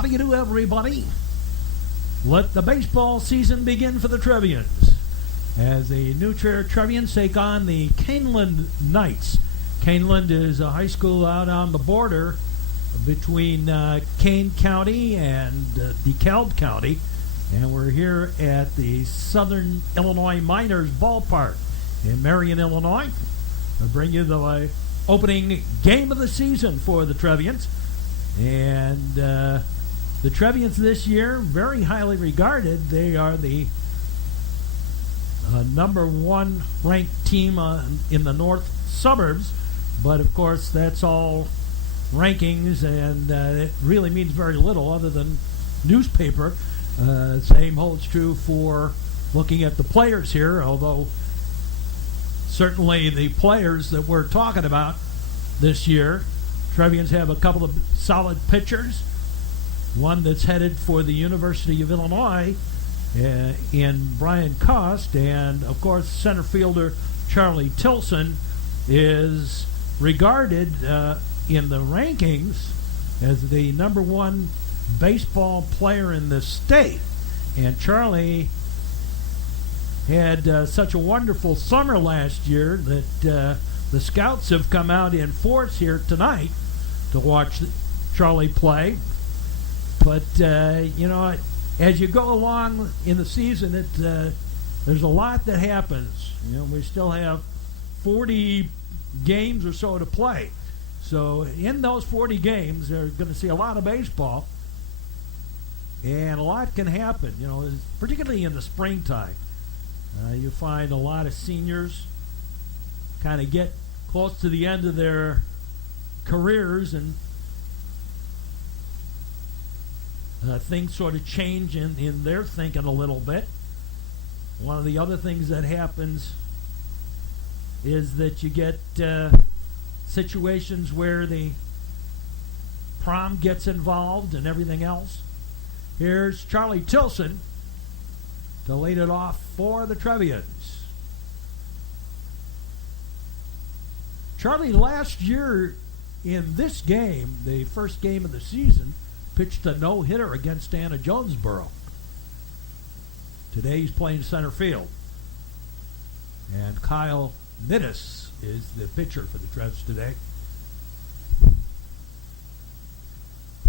How do you do, everybody? Let the baseball season begin for the Trevians as the new Trier Trevians take on the Kaneland Knights. Kaneland is a high school out on the border between Kane County and DeKalb County, and we're here at the Southern Illinois Miners Ballpark in Marion, Illinois. I'll bring you the opening game of the season for the Trevians. And the Trevians this year, very highly regarded. They are the number one ranked team in the north suburbs. But, of course, that's all rankings, and it really means very little other than newspaper. Same holds true for looking at the players here, although certainly the players that we're talking about this year, Trevians have a couple of solid pitchers, one that's headed for the University of Illinois in Brian Cost, and, of course, center fielder Charlie Tilson is regarded in the rankings as the number one baseball player in the state. And Charlie had such a wonderful summer last year that the scouts have come out in force here tonight to watch Charlie play. But, as you go along in the season, there's a lot that happens. We still have 40 games or so to play. So in those 40 games, they're going to see a lot of baseball, and a lot can happen, particularly in the springtime. You find a lot of seniors kind of get close to the end of their careers, and things sort of change in their thinking a little bit. One of the other things that happens is that you get situations where the prom gets involved and everything else. Here's Charlie Tilson to lead it off for the Trevians. Charlie last year in this game, the first game of the season, pitched a no-hitter against Anna Jonesboro. Today he's playing center field. And Kyle Nittis is the pitcher for the Trevs today.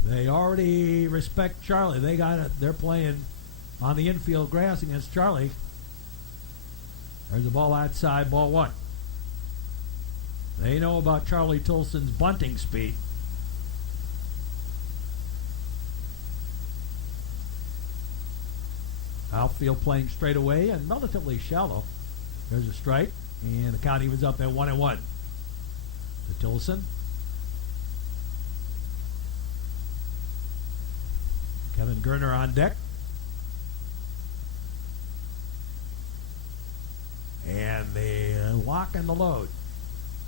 They already respect Charlie. They got it. They're playing on the infield grass against Charlie. There's a ball outside, ball one. They know about Charlie Tilson's bunting speed. Outfield playing straight away and relatively shallow. There's a strike, and the count evens up at 1-1 to Tilson. Kevin Gerner on deck. And the lock and the load.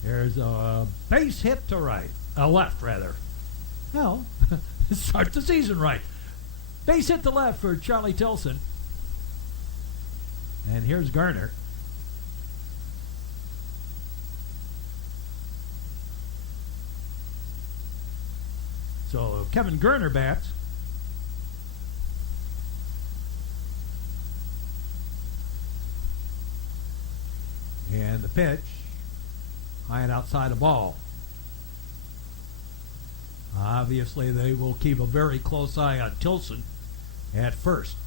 There's a base hit to right. Left, rather. No, start the season right. Base hit to left for Charlie Tilson. And here's Garner. So Kevin Gerner bats. And the pitch, high and outside the ball. Obviously, they will keep a very close eye on Tilson at first.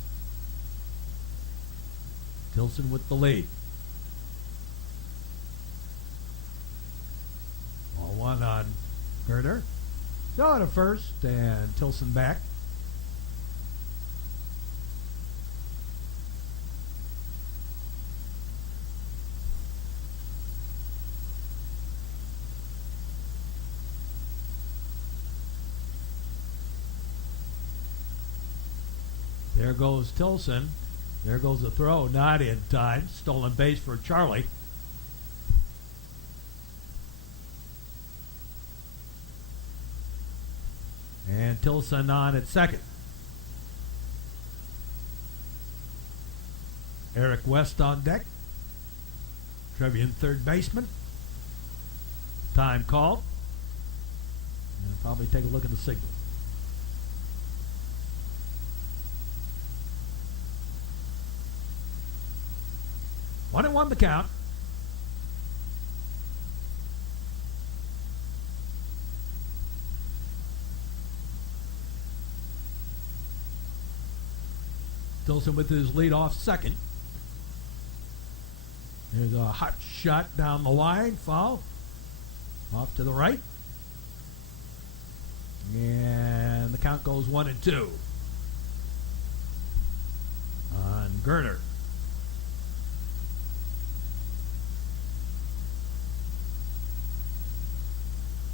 Tilson with the lead. Ball one on Gerner. Throw to first, and Tilson back. There goes Tilson. There goes the throw, not in time. Stolen base for Charlie. And Tilson on at second. Eric West on deck. Trevian third baseman. Time called. And probably take a look at the signal. 1-1 the count. Tilson with his leadoff second. There's a hot shot down the line. Foul. Off to the right. And the count goes 1-2 on Gerner.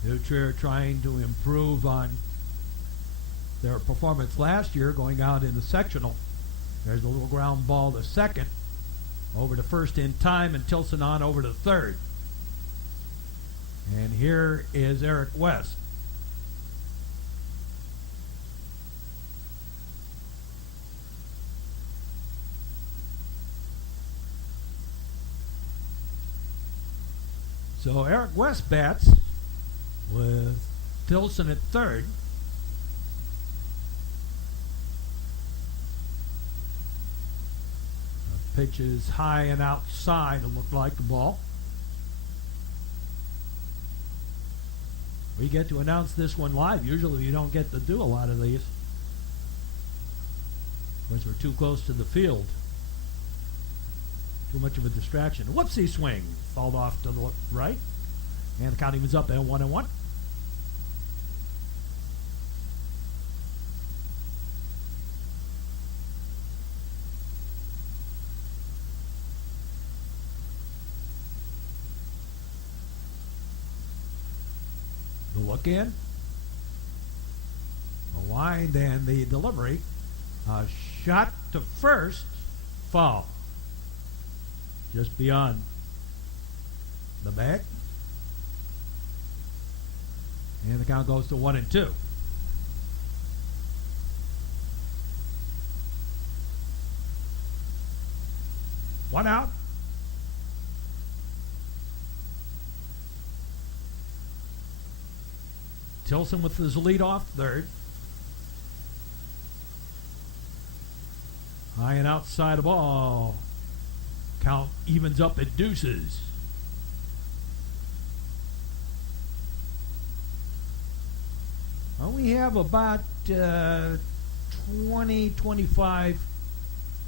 New Trier trying to improve on their performance last year, going out in the sectional. There's a little ground ball to second. Over to first in time, and Tilson on over to third. And here is Eric West. So Eric West bats with Tilson at third. Pitch is high and outside. It looked like the ball. We get to announce this one live. Usually you don't get to do a lot of these, because we're too close to the field. Too much of a distraction. Whoopsie swing. Fouled off to the right. And the count evens up at 1-1. The look in. The wind and the delivery. A shot to first. Foul. Just beyond the bag. And the count goes to 1-2. One out. Tilson with his lead off third. High and outside the ball. Count evens up at deuces. Well, we have about 20-25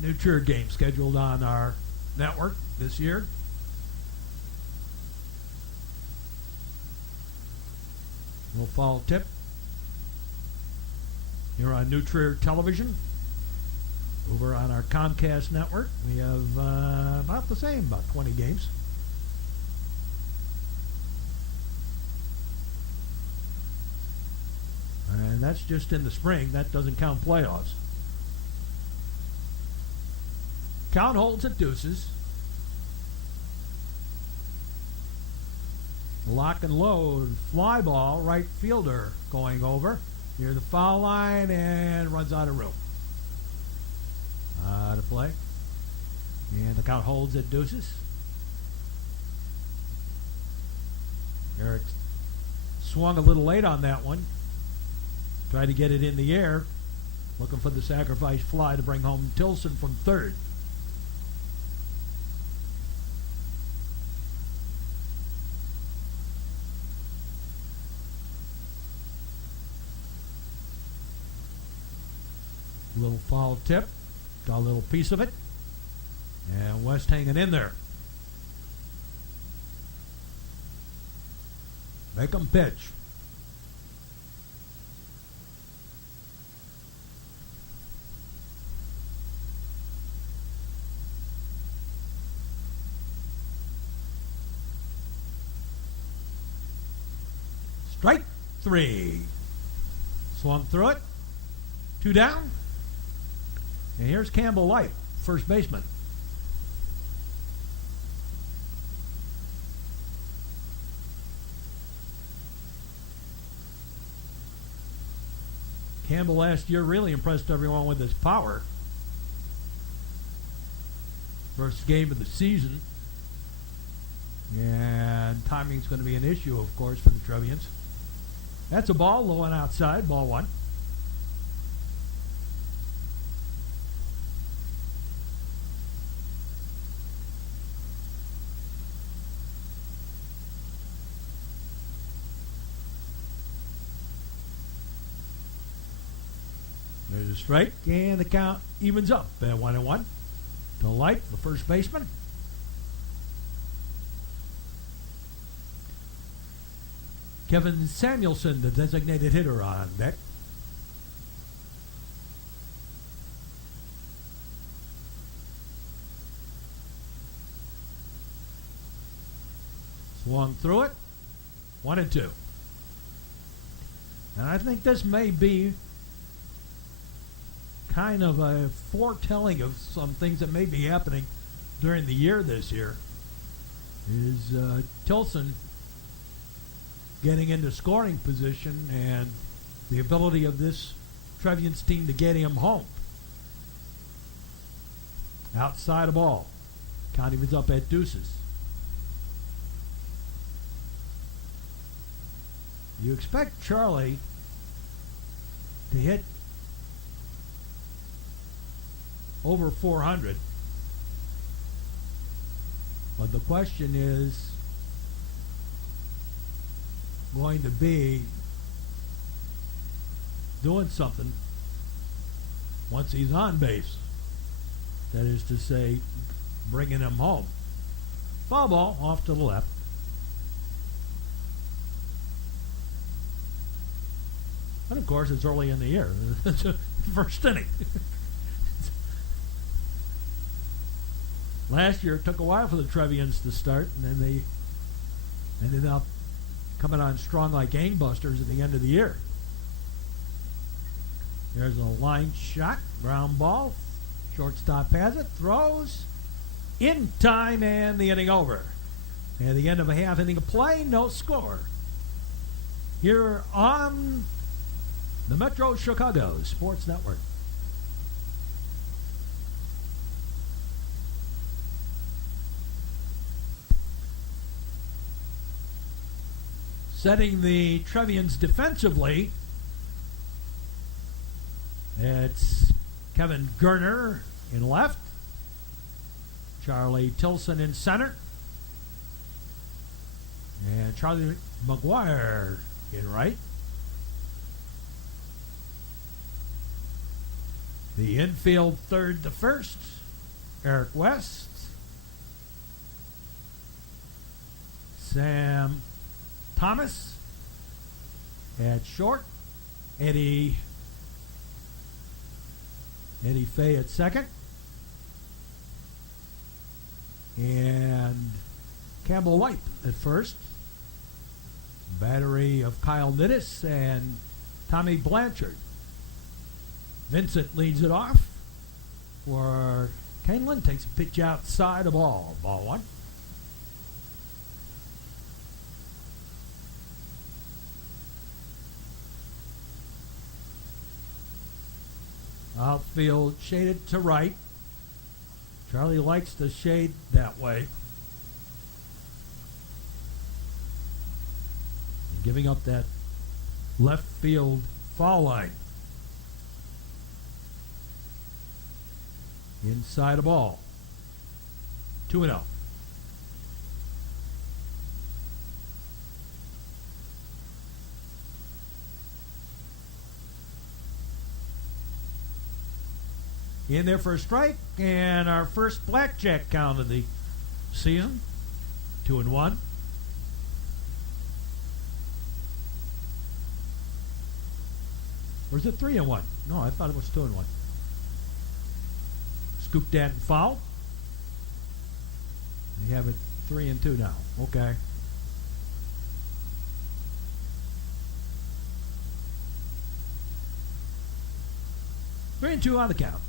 New Trier games scheduled on our network this year. Little fall tip here on New Trier Television. Over on our Comcast network, we have about the same, about 20 games. And that's just in the spring. That doesn't count playoffs. Count holds at deuces. Lock and load, fly ball, right fielder going over near the foul line and runs out of room. To play. And the count holds at deuces. Eric swung a little late on that one. Tried to get it in the air. Looking for the sacrifice fly to bring home Tilson from third. Little foul tip. Got a little piece of it. And West hanging in there. Make 'em pitch. Strike three. Swung through it. 2 down. And here's Campbell Light, first baseman. Campbell last year really impressed everyone with his power. First game of the season. And timing's going to be an issue, of course, for the Trevians. That's a ball, low and outside, ball one. There's a strike, and the count evens up at 1-1 to Light, the first baseman. Kevin Samuelson, the designated hitter, on deck. Swung through it, 1-2. And I think this may be kind of a foretelling of some things that may be happening during the year this year. Is Tilson getting into scoring position and the ability of this Trevians team to get him home. Outside of ball. Count evens up at deuces. You expect Charlie to hit over 400. But the question is going to be doing something once he's on base. That is to say, bringing him home. Foul ball off to the left. But of course, it's early in the year. It's the first inning. Last year, it took a while for the Trevians to start, and then they ended up coming on strong like gangbusters at the end of the year. There's a line shot, ground ball. Shortstop has it, throws in time, and the inning over. At the end of a half inning of play, no score. Here on the Metro Chicago Sports Network. Setting the Trevians defensively, it's Kevin Gerner in left, Charlie Tilson in center, and Charlie McGuire in right. The infield third to first, Eric West, Sam Thomas at short, Eddie Fay at second, and Campbell White at first. Battery of Kyle Nittis and Tommy Blanchard. Vincent leads it off for Kaneland. Takes a pitch outside of ball. Ball one. Outfield shaded to right. Charlie likes to shade that way. And giving up that left field foul line. Inside a ball. 2-0. In there for a strike, and our first blackjack count of the season. 2-1. Or is it 3-1? No, I thought it was 2-1. Scoop that and foul. We have it 3-2 now. Okay. Three and two on the count.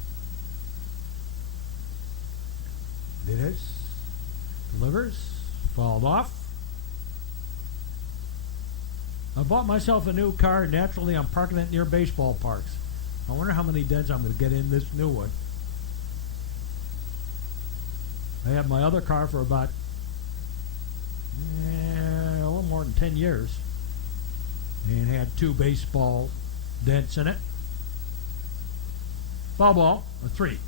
This delivers, fouled off. I bought myself a new car. Naturally, I'm parking it near baseball parks. I wonder how many dents I'm going to get in this new one. I had my other car for about a little more than 10 years and had 2 baseball dents in it. Foul ball, a 3.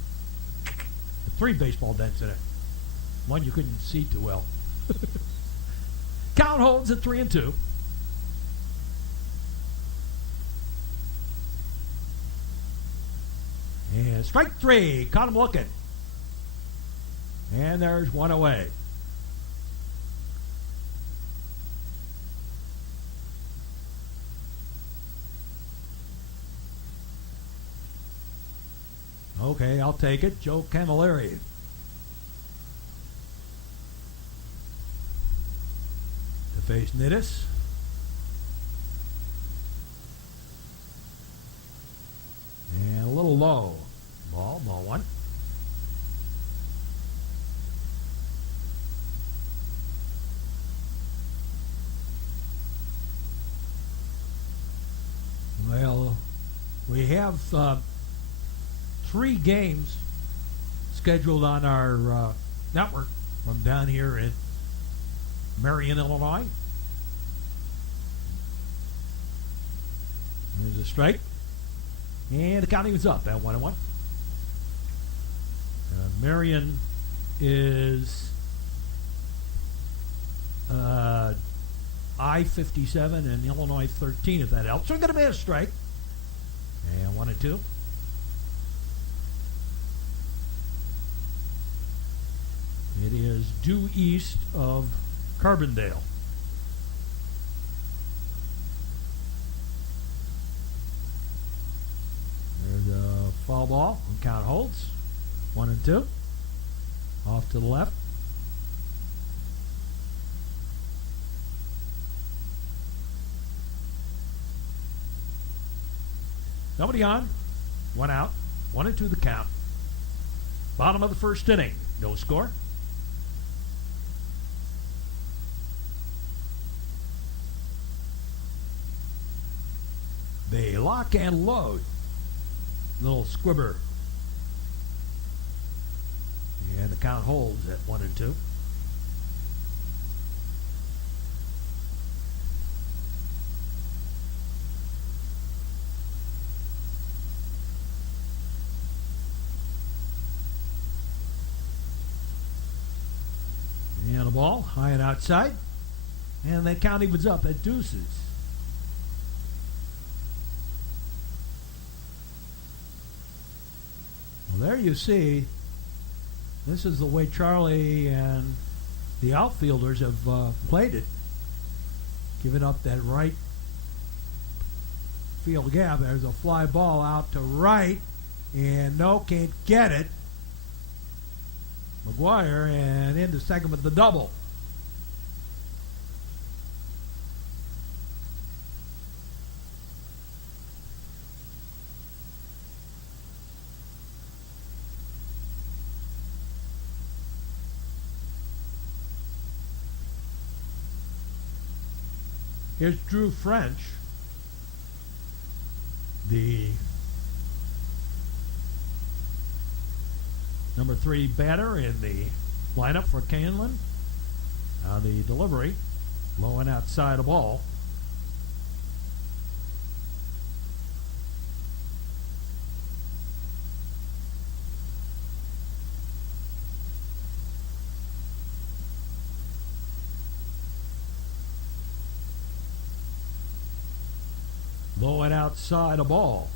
3 baseball dents in it. One you couldn't see too well. Count holds at 3-2. And strike three. Caught him looking. And there's one away. Okay, I'll take it. Joe Camilleri. To face Nittis. And a little low. Ball one. Well, we have 3 games scheduled on our network from down here in Marion, Illinois. There's a strike. And the count evens up at 1-1. Marion is I-57 and Illinois 13, if that helps. So we're going to be a strike. And 1-2. It is due east of Carbondale. There's a foul ball. And count holds. 1-2. Off to the left. Nobody on. 1 out. 1-2 the count. Bottom of the first inning. No score. They lock and load. Little squibber. And the count holds at 1-2. And the ball high and outside. And the count evens up at deuces. Well, there you see, this is the way Charlie and the outfielders have played it. Giving up that right field gap. There's a fly ball out to right, and no, can't get it. McGuire, and into second with the double. Here's Drew French, the number 3 batter in the lineup for Kaneland. Now the delivery, low and outside the ball. Low and outside a ball.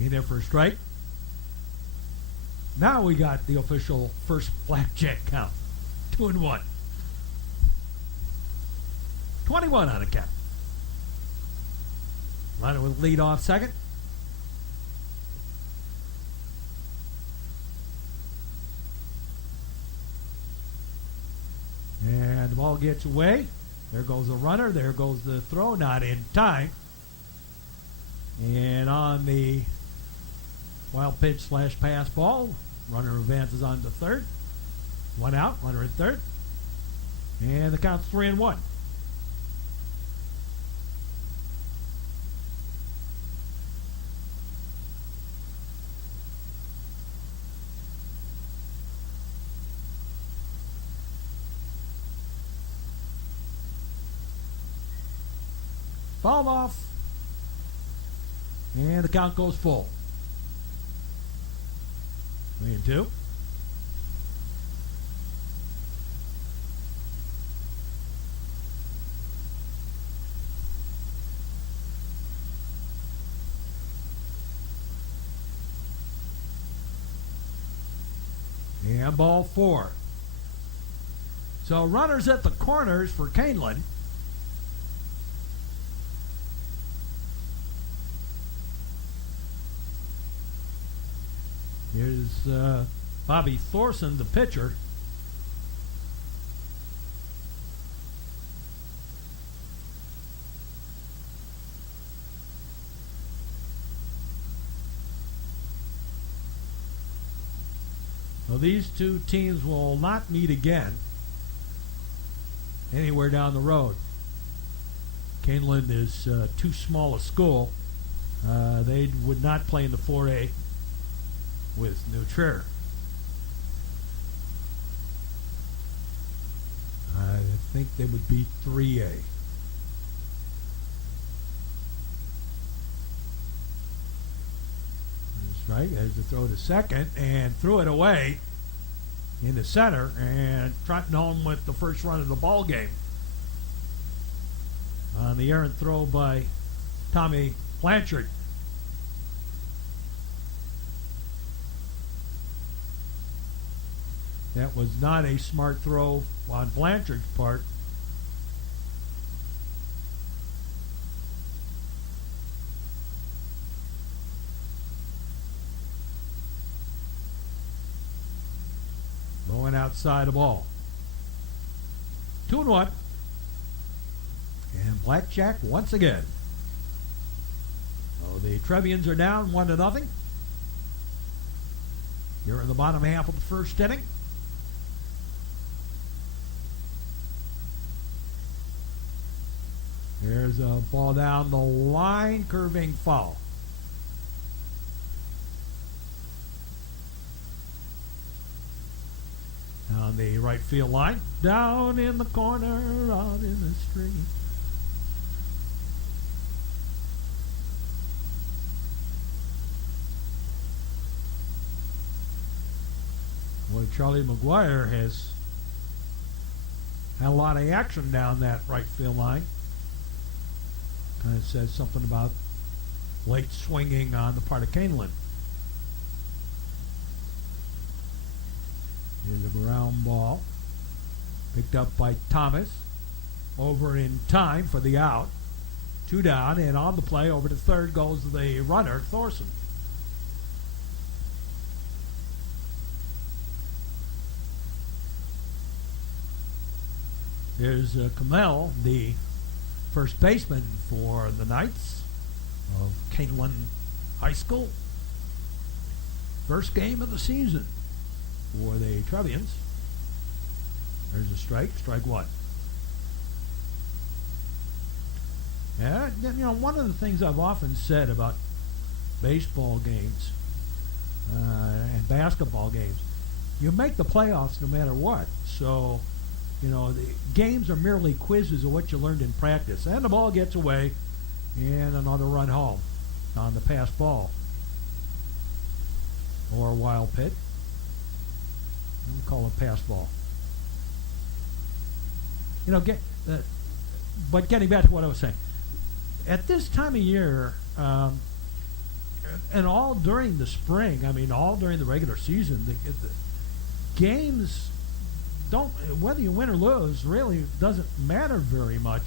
In there for a strike. Now we got the official first blackjack count. 2-1. 21 on the count. Liner with lead off second. And the ball gets away. There goes the runner. There goes the throw. Not in time. And on the wild pitch / pass ball, runner advances on to third. 1 out. Runner in third. And the count's 3-1. Fouled off. And the count goes full. 3-2. And ball 4. So runners at the corners for Kaneland. Here's Bobby Thorson, the pitcher. Well, these two teams will not meet again anywhere down the road. Kaneland is too small a school. They would not play in the 4A with New Trier. I think they would be 3A. That's right. There's the throw to second and threw it away in the center and trotting home with the first run of the ball game. On the errant throw by Tommy Blanchard. That was not a smart throw on Blanchard's part. Going outside the ball. 2-1. And blackjack once again. So the Trevians are down 1-0. Here in the bottom half of the first inning. There's a ball down the line, curving foul. On the right field line, down in the corner, out in the street. Boy, Charlie McGuire has had a lot of action down that right field line. Kind of says something about late swinging on the part of Kaneland. Here's a ground ball. Picked up by Thomas. Over in time for the out. 2 down, and on the play over to third goes the runner, Thorson. Here's Kamel, the first baseman for the Knights of Kaneland High School. First game of the season for the Trevians. There's a strike, strike 1. Yeah, you know, one of the things I've often said about baseball games and basketball games, you make the playoffs no matter what. So, you know, the games are merely quizzes of what you learned in practice. And the ball gets away, and another run home on the pass ball. Or a wild pitch. We call it pass ball. You know, but getting back to what I was saying. At this time of year, and all during the spring, I mean, all during the regular season, the games don't, whether you win or lose, really doesn't matter very much.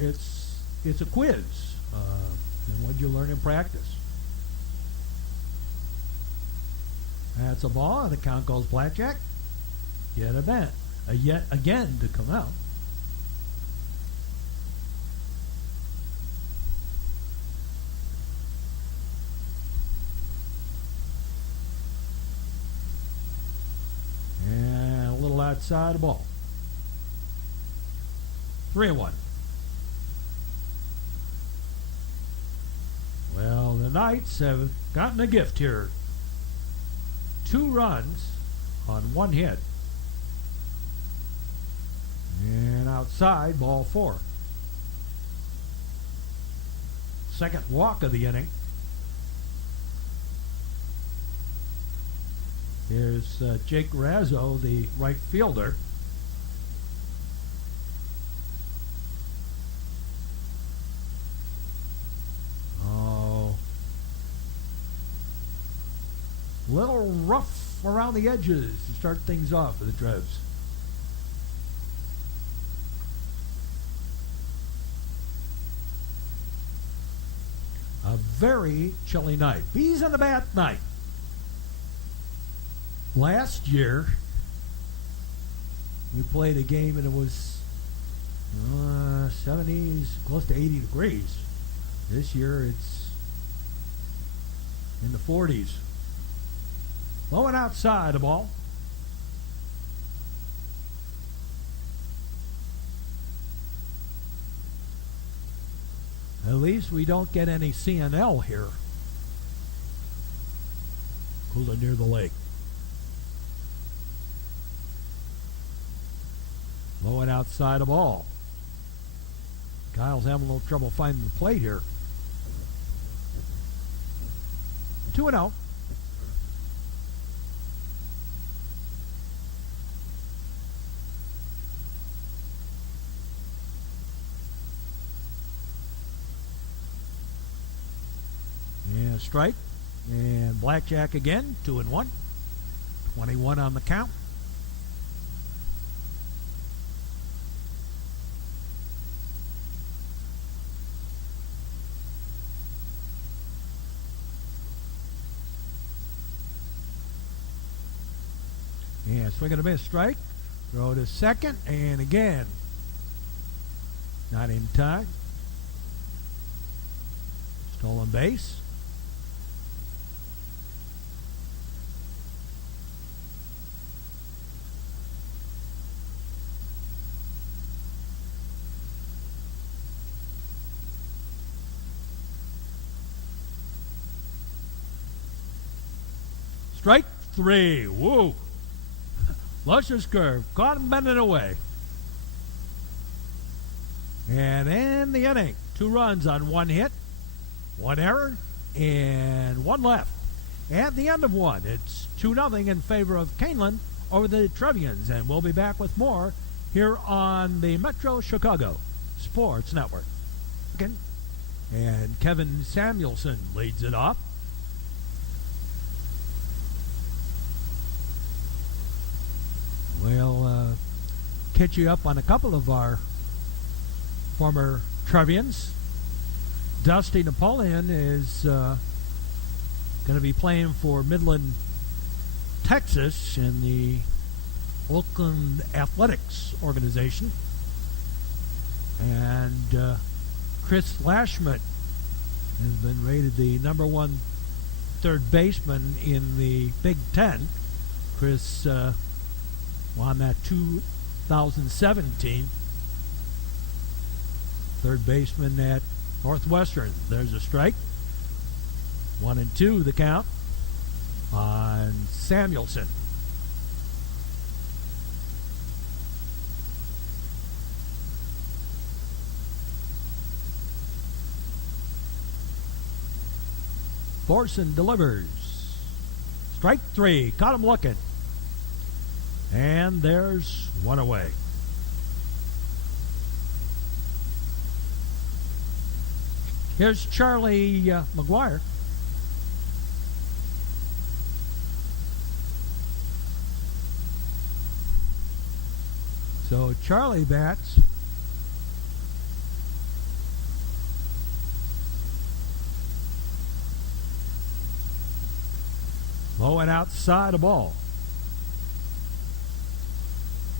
It's a quiz. And what you learn in practice. That's a ball, and the count goes blackjack. Yet again to come out. And a little outside the ball. 3-1. Well, the Knights have gotten a gift here. 2 runs on 1 hit. And outside, ball 4. Second walk of the inning. Here's Jake Razzo, the right fielder. Oh, little rough around the edges to start things off for the Trevs. A very chilly night. Bees in the bat night. Last year, we played a game and it was 70s, close to 80 degrees. This year, it's in the 40s. Low and outside the ball. At least we don't get any CNL here. Cooler near the lake. Low and outside the ball. Kyle's having a little trouble finding the plate here. 2-0. And a strike. And blackjack again. 2-1. 21 on the count. Yeah, swing and a miss, strike. Throw to second, and again. Not in time. Stolen base. Strike 3. Woo! Luscious curve. Caught him bending away. And in the inning, 2 runs on 1 hit, 1 error, and 1 left. At the end of 1, it's 2-0 in favor of Kaneland over the Trevians. And we'll be back with more here on the Metro Chicago Sports Network. And Kevin Samuelson leads it off. We'll catch you up on a couple of our former Trevians. Dusty Napoleon is going to be playing for Midland, Texas in the Oakland Athletics organization. And Chris Lashmet has been rated the #1 third baseman in the Big Ten. Chris won that 2017 third baseman at Northwestern. There's a strike. 1-2 the count on Samuelson. Thorson delivers. Strike 3. Caught him looking. And there's 1 away. Here's Charlie McGuire. So Charlie bats. Low and outside the ball.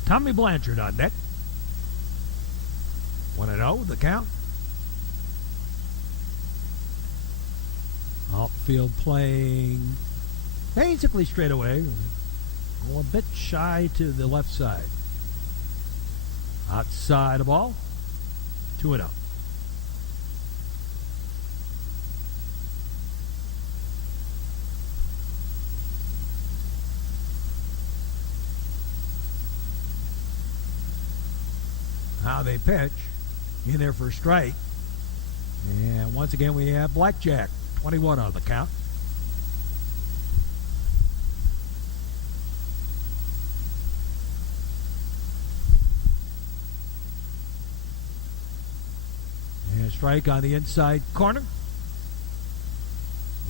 Tommy Blanchard on deck. 1-0 the count. Outfield playing basically straight away. A bit shy to the left side. Outside the ball. 2-0. Now they pitch in there for a strike. And once again we have blackjack. 21 on the count. strike on the inside corner.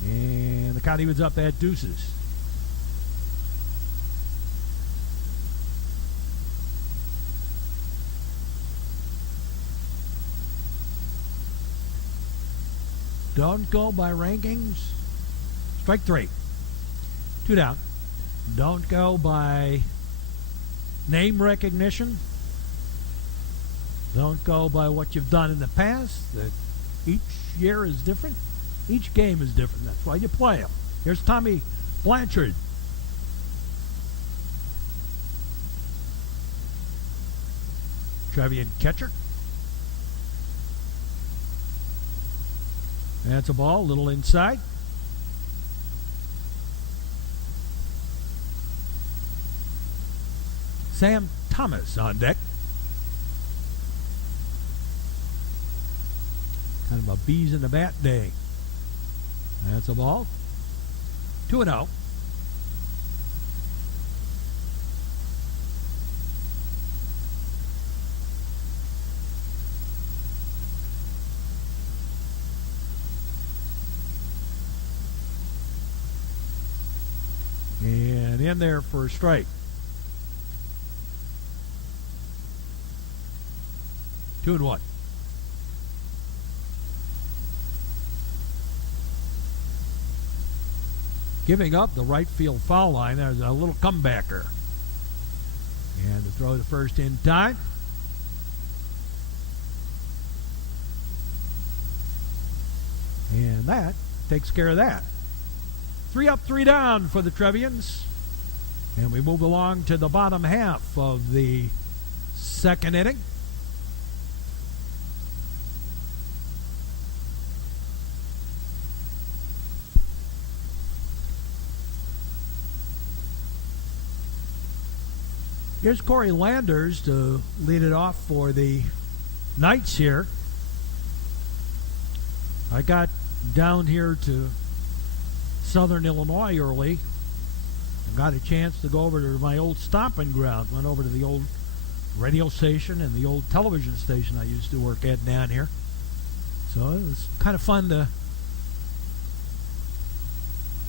And the count evens up at deuces. Don't go by rankings. Strike three. Two down. Don't go by name recognition. Don't go by what you've done in the past. That each year is different. Each game is different. That's why you play them. Here's Tommy Blanchard. Trevian catcher. That's a ball, a little inside. Sam Thomas on deck. Kind of a bees in the bat day. That's a ball. 2-0. And in there for a strike. 2-1. Giving up the right field foul line. There's a little comebacker. And to throw the first in time. And that takes care of that. 3 up, 3 down for the Trevians. And we move along to the bottom half of the second inning. Here's Corey Landers to lead it off for the Knights here. I got down here to Southern Illinois early and got a chance to go over to my old stomping ground. Went over to the old radio station and the old television station I used to work at down here. So it was kind of fun to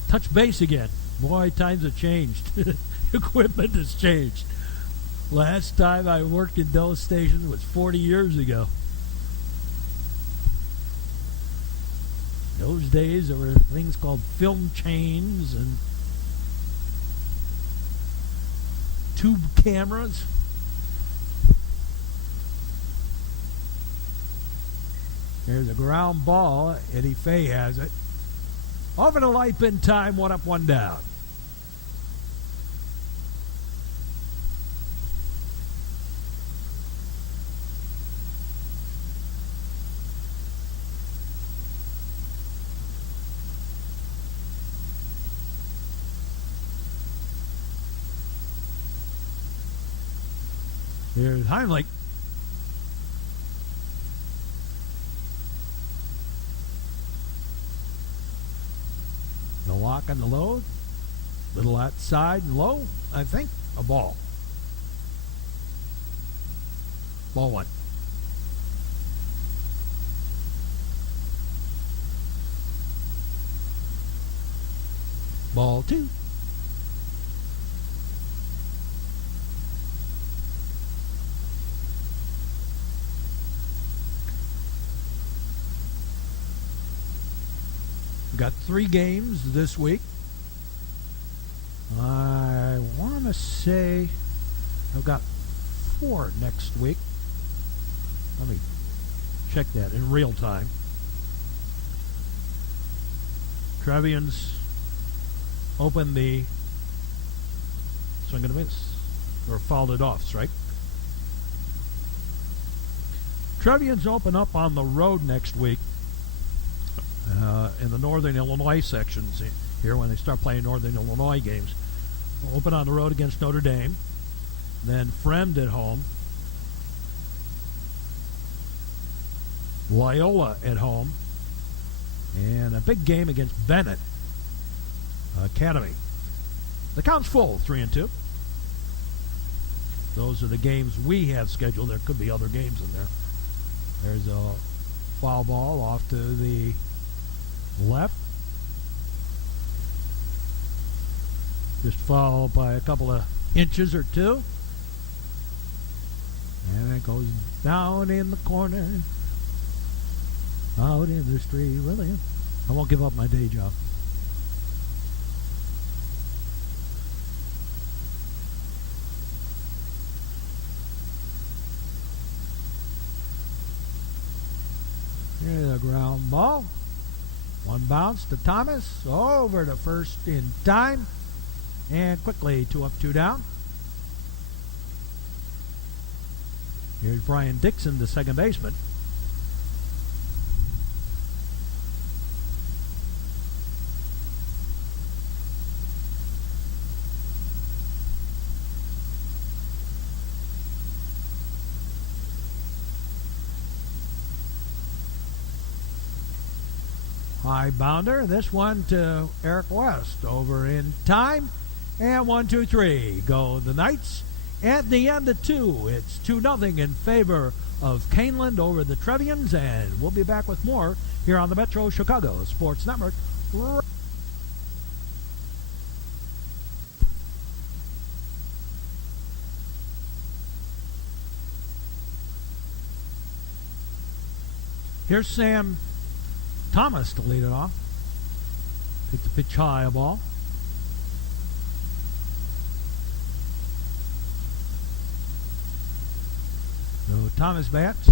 touch base again. Boy, times have changed. Equipment has changed. Last time I worked in those stations was 40 years ago. Those days there were things called film chains and tube cameras. There's a ground ball. Eddie Fay has it. Over the light bin time, 1 up, 1 down. Here's Heimlich. The lock and the load. Little outside and low, I think. A ball. Ball 1. Ball 2. Got 3 games this week. I want to say I've got 4 next week. Let me check that in real time. Trevians open the swing and a miss, or fouled it off, strike. Trevians open up on the road next week. In the Northern Illinois sections here when they start playing Northern Illinois games. We'll open on the road against Notre Dame. Then Fremd at home. Loyola at home. And a big game against Bennett Academy. The count's full, 3-2. Those are the games we have scheduled. There could be other games in there. There's a foul ball off to the left. Just fouled by a couple of inches or two. And it goes down in the corner. Out in the street. Really? I won't give up my day job. Here's a ground ball. One bounce to Thomas. Over to first in time. And quickly 2 up, 2 down. Here's Brian Dixon, the second baseman. High bounder. This one to Eric West. Over in time. And 1, 2, 3 go the Knights. At the end of 2, it's 2-0 in favor of Kaneland over the Trevians. And we'll be back with more here on the Metro Chicago Sports Network. Here's Sam Thomas to lead it off. Hit the pitch high ball. So Thomas bats.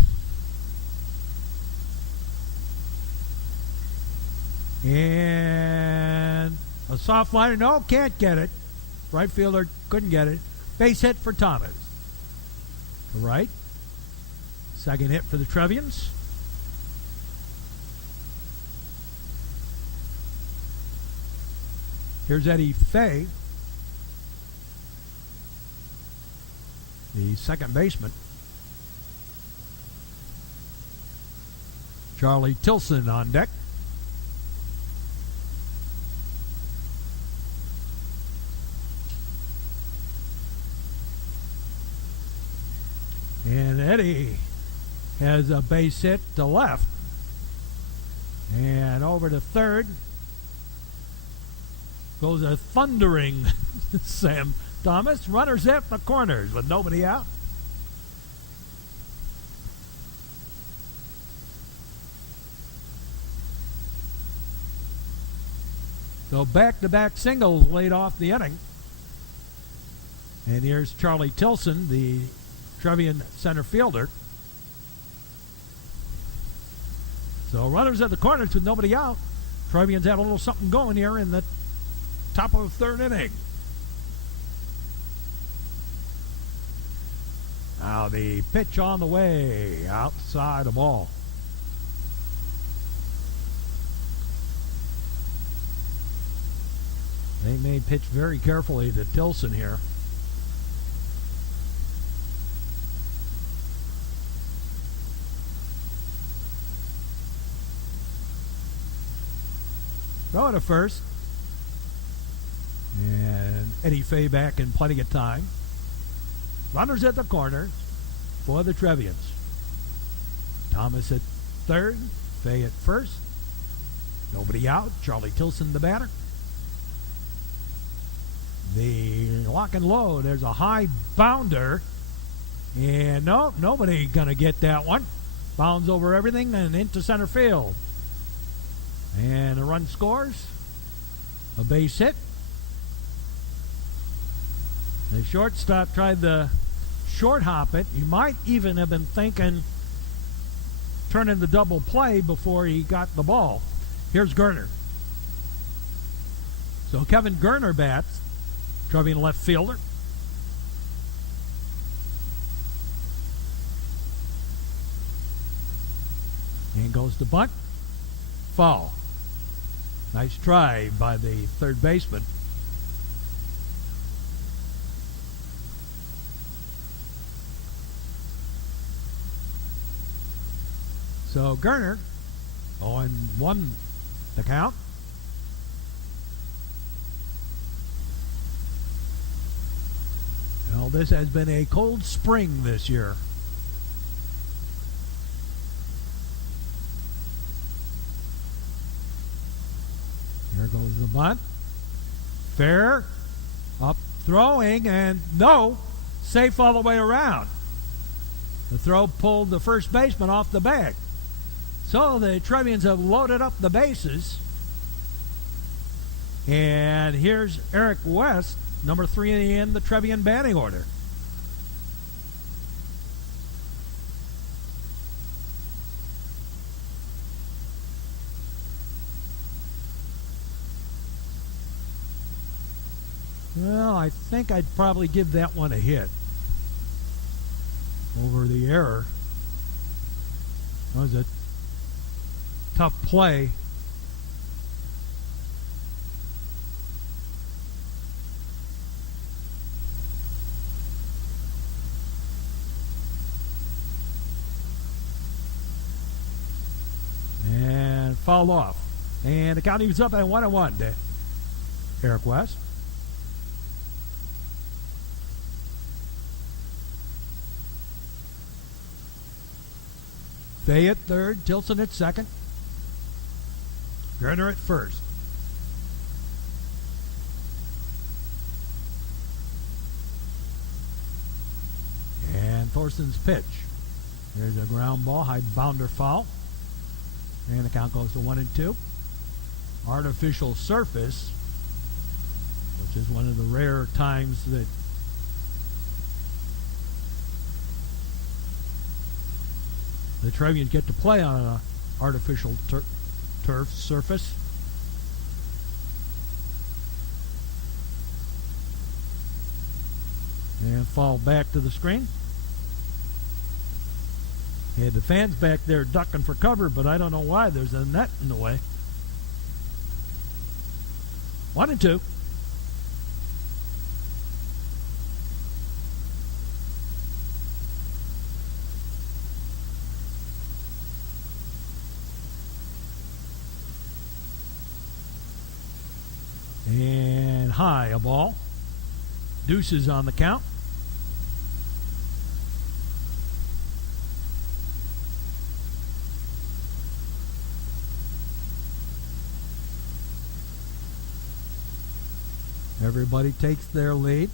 And a soft liner. No, can't get it. Right fielder couldn't get it. Base hit for Thomas. To right. Second hit for the Trevians. Here's Eddie Fay, the second baseman. Charlie Tilson on deck. And Eddie has a base hit to left. And over to third goes a thundering Sam Thomas. Runners at the corners with nobody out. So back-to-back singles laid off the inning. And here's Charlie Tilson, the Trevian center fielder. So runners at the corners with nobody out. Trevians had a little something going here in the top of the third inning. Now the pitch on the way, outside the ball. They may pitch very carefully to Tilson here. Throw to first. And Eddie Fay back in plenty of time. Runners at the corner for the Trevians. Thomas at third. Fay at first. Nobody out. Charlie Tilson the batter. The lock and load. There's a high bounder. And no, nobody going to get that one. Bounds over everything and into center field. And a run scores. A base hit. The shortstop tried to short hop it. He might even have been thinking turning the double play before he got the ball. Here's Gerner. So Kevin Gerner bats. Trevian left fielder. And goes to bunt. Foul. Nice try by the third baseman. So Gerner, 0-1 the count. Well, this has been a cold spring this year. Goes the bunt. Fair. Up throwing, and no. Safe all the way around. The throw pulled the first baseman off the bag. So the Trevians have loaded up the bases. And here's Eric West, number 3 in the Trevian batting order. Well, I think I'd probably give that one a hit over the error. That was a tough play. And fouled off. And the count was up at 1-1 to Eric West. Fay at third, Tilson at second, Gerner at first. And Thorsten's pitch. There's a ground ball, high bounder foul. And the count goes to 1-2. Artificial surface, which is one of the rare times that the Trevians get to play on an artificial turf surface. And fall back to the screen. Had the fans back there ducking for cover, but I don't know why. There's a net in the way. 1-2. And high, a ball. Deuces on the count. Everybody takes their lead.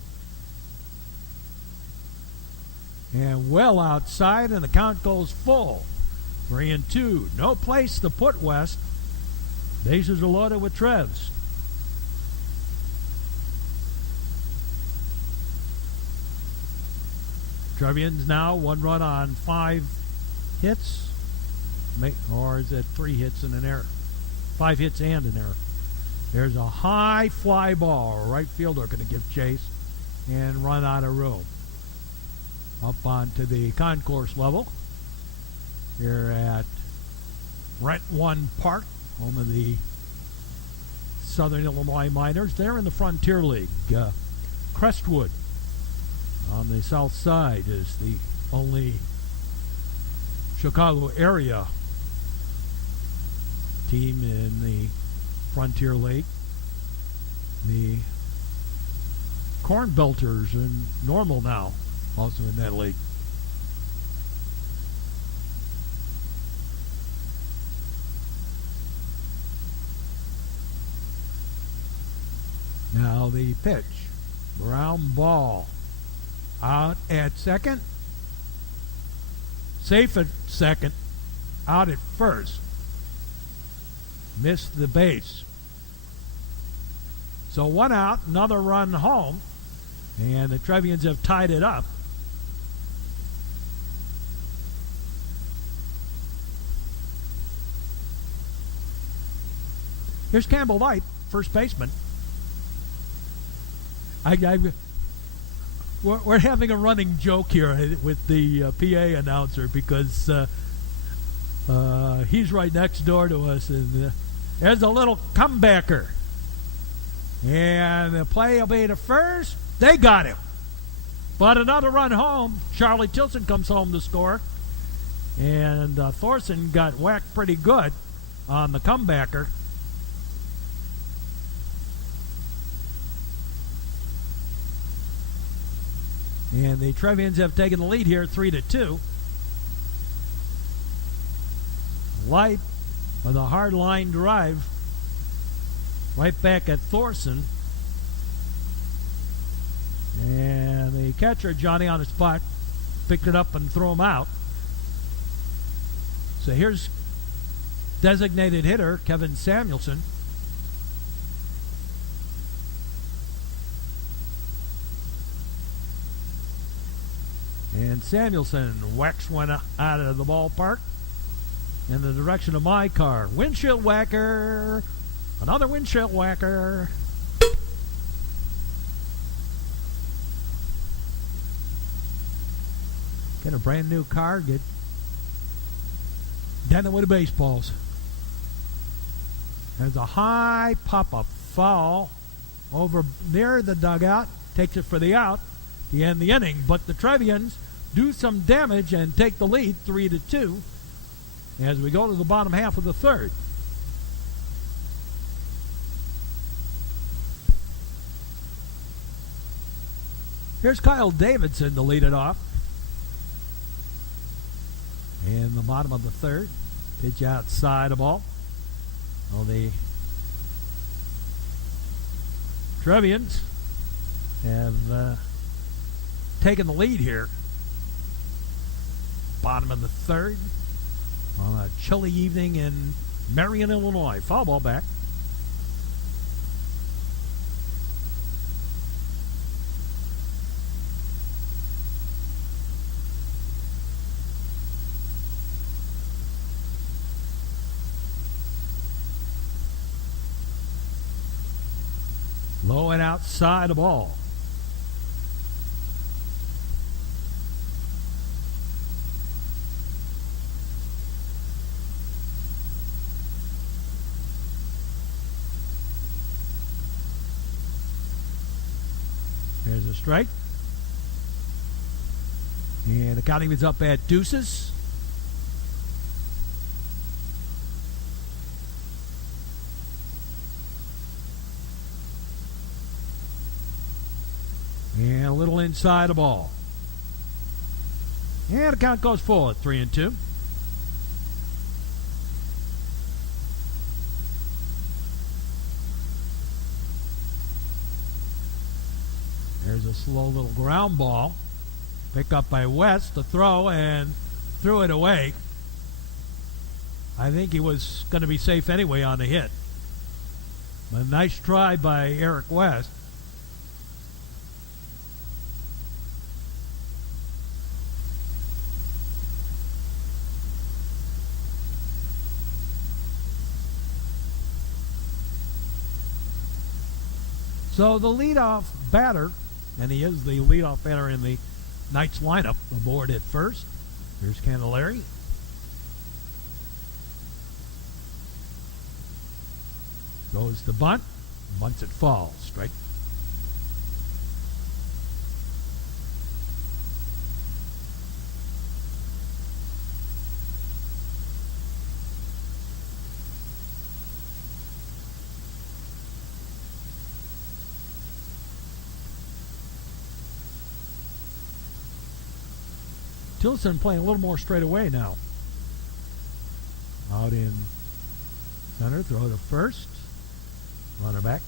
And well outside, and the count goes full. 3-2. No place to put West. Bases are loaded with Trevs. Trevians now 1 run on 5 hits. Or is it 3 hits and an error? 5 hits and an error. There's a high fly ball. Right fielder going to give chase and run out of room. Up onto the concourse level. Here at Rent One Park, home of the Southern Illinois Miners. They're in the Frontier League. Crestwood on the south side is the only Chicago area team in the Frontier League. The Corn Belters are normal now, also in that league. Now the pitch. Ground ball. Out at second. Safe at second. Out at first. Missed the base. So 1 out, another run home. And the Trevians have tied it up. Here's Campbell Knight, first baseman. We're having a running joke here with the PA announcer because he's right next door to us, and there's a little comebacker. And the play will be to first. They got him. But another run home. Charlie Tilson comes home to score. And Thorson got whacked pretty good on the comebacker. And the Trevians have taken the lead here, 3-2. Light with a hard line drive right back at Thorson. And the catcher, Johnny, on the spot, picked it up and threw him out. So here's designated hitter Kevin Samuelson. And Samuelson whacks one out of the ballpark in the direction of my car. Windshield whacker. Another windshield whacker. Get a brand new car. Get dented with the baseballs. There's a high pop-up foul over near the dugout. Takes it for the out to end the inning. But the Trevians do some damage and take the lead 3-2 as we go to the bottom half of the third. Here's Kyle Davidson to lead it off. In the bottom of the third. Pitch outside the ball. Well, the Trevians have taken the lead here. Bottom of the third on a chilly evening in Marion, Illinois. Foul ball back. Low and outside the ball. There's a strike. And the counting is up at deuces. And a little inside the ball. And the count goes full at 3-2. There's a slow little ground ball. Picked up by West to throw and threw it away. I think he was going to be safe anyway on the hit. A nice try by Eric West. So the leadoff batter, and he is the leadoff batter in the Knights lineup, aboard at first. Here's Kaneland. Goes to bunt. Bunts it falls. Strike. Tilson playing a little more straight away now. Out in center, throw to first. Runner back.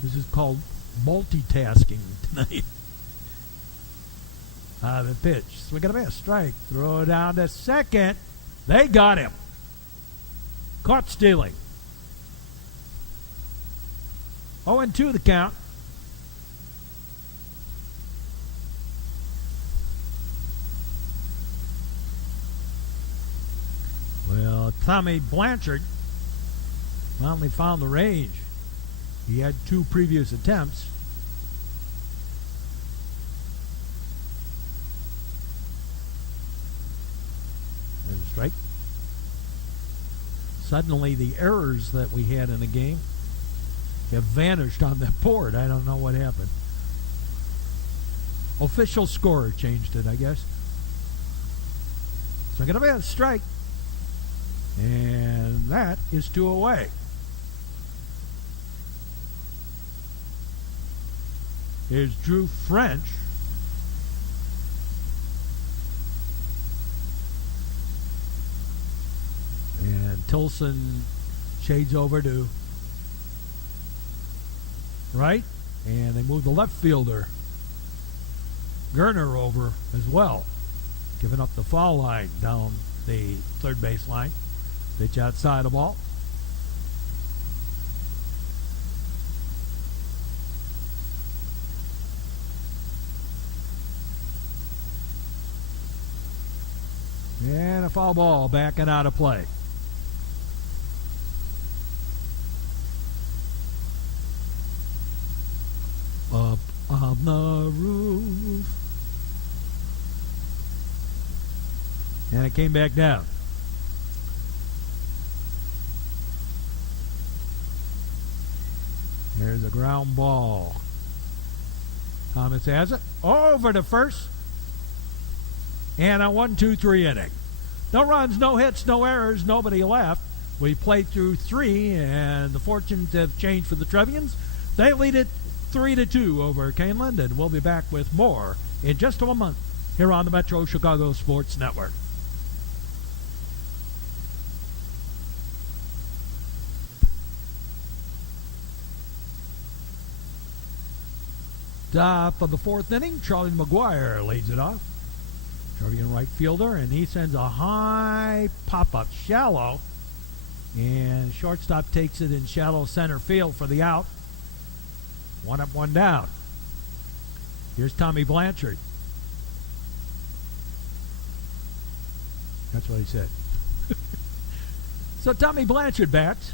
This is called multitasking tonight. The pitch. Swing and a miss. Strike. Throw down to second. They got him. Caught stealing. 0-2 the count. Well, Tommy Blanchard finally found the range. He had 2 previous attempts. There's a strike. Suddenly the errors that we had in the game have vanished on that board. I don't know what happened. Official score changed it, I guess. So I'm going to be a strike. And that is 2 away. Here's Drew French Tilson shades over to right, and they move the left fielder Gerner over as well, giving up the foul line down the third base line. Pitch outside the ball. And a foul ball backing out of play. Up on the roof. And it came back down. There's a ground ball. Thomas has it. Over to first. And a 1-2-3 inning. No runs, no hits, no errors, nobody left. We played through 3, and the fortunes have changed for the Trevians. They lead it 3-2 over Kaneland, and we'll be back with more in just a month here on the Metro Chicago Sports Network. Top of the 4th inning, Charlie McGuire leads it off. Trevian right fielder, and he sends a high pop-up shallow, and shortstop takes it in shallow center field for the out. 1 up, 1 down. Here's Tommy Blanchard. That's what he said. So Tommy Blanchard bats.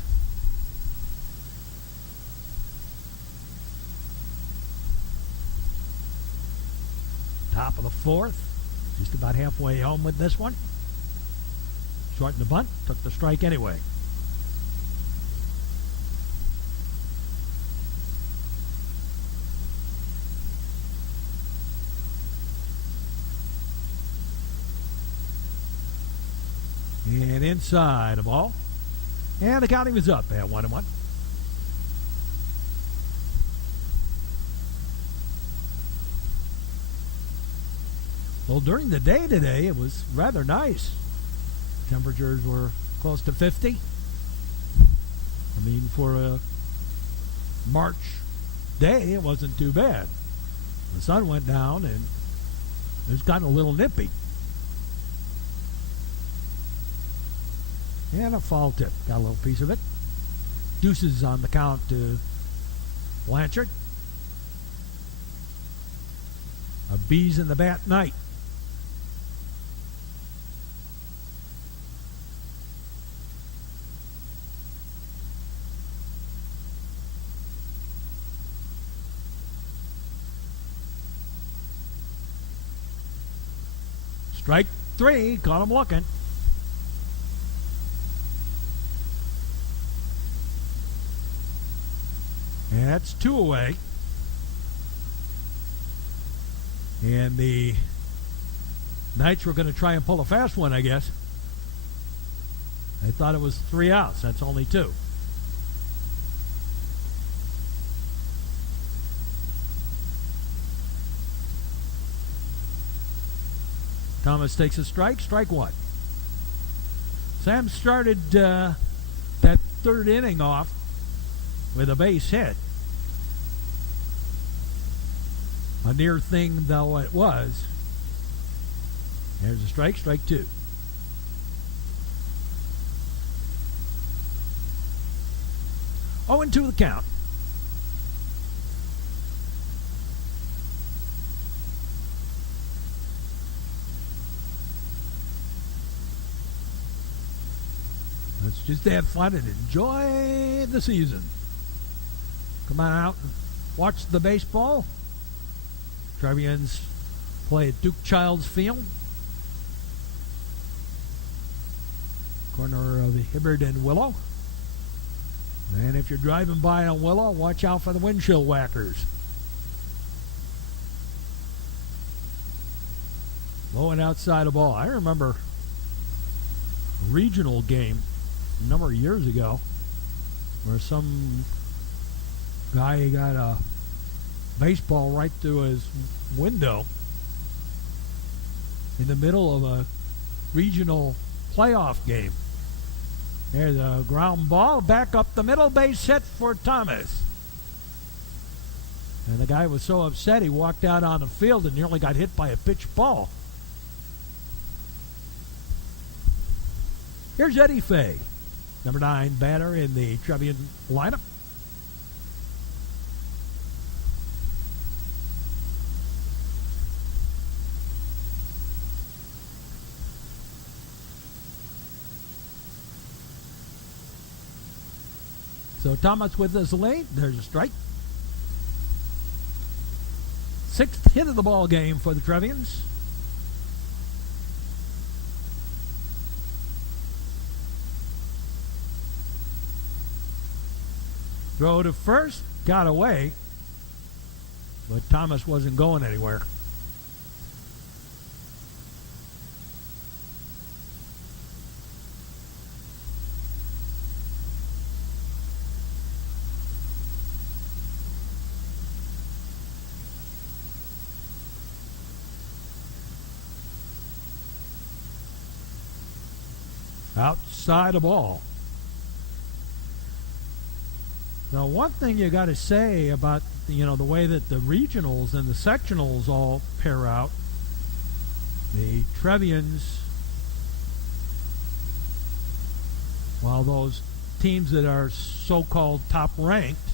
Top of the 4th. Just about halfway home with this one. Shortened the bunt. Took the strike anyway. And inside the ball. And the counting was up at 1-1. Well, during the day today, it was rather nice. Temperatures were close to 50. I mean, for a March day, it wasn't too bad. The sun went down, and it was gotten a little nippy. And a foul tip. Got a little piece of it. Deuces on the count to Blanchard. A bees in the bat night. Strike 3, caught him looking. And that's 2 away. And the Knights were going to try and pull a fast one, I guess. I thought it was 3 outs. That's only 2. Thomas takes a strike. Strike 1. Sam started that 3rd inning off with a base hit. A near thing, though it was. There's a strike. Strike 2. Oh, and 2 the count. Let's just have fun and enjoy the season. Come on out and watch the baseball. Trevians play at Duke Childs Field. Corner of Hibbard and Willow. And if you're driving by on Willow, watch out for the windshield whackers. Low and outside the ball. I remember a regional game a number of years ago where some guy got a baseball right through his window in the middle of a regional playoff game. There's a ground ball back up the middle, base hit for Thomas. And the guy was so upset he walked out on the field and nearly got hit by a pitched ball. Here's Eddie Fay, number 9 batter in the Trevian lineup. So Thomas with us late. There's a strike. 6th hit of the ball game for the Trevians. Throw to first, got away, but Thomas wasn't going anywhere. Outside the ball. Now, one thing you got to say about the way that the regionals and the sectionals all pair out, the Trevians, while those teams that are so-called top-ranked,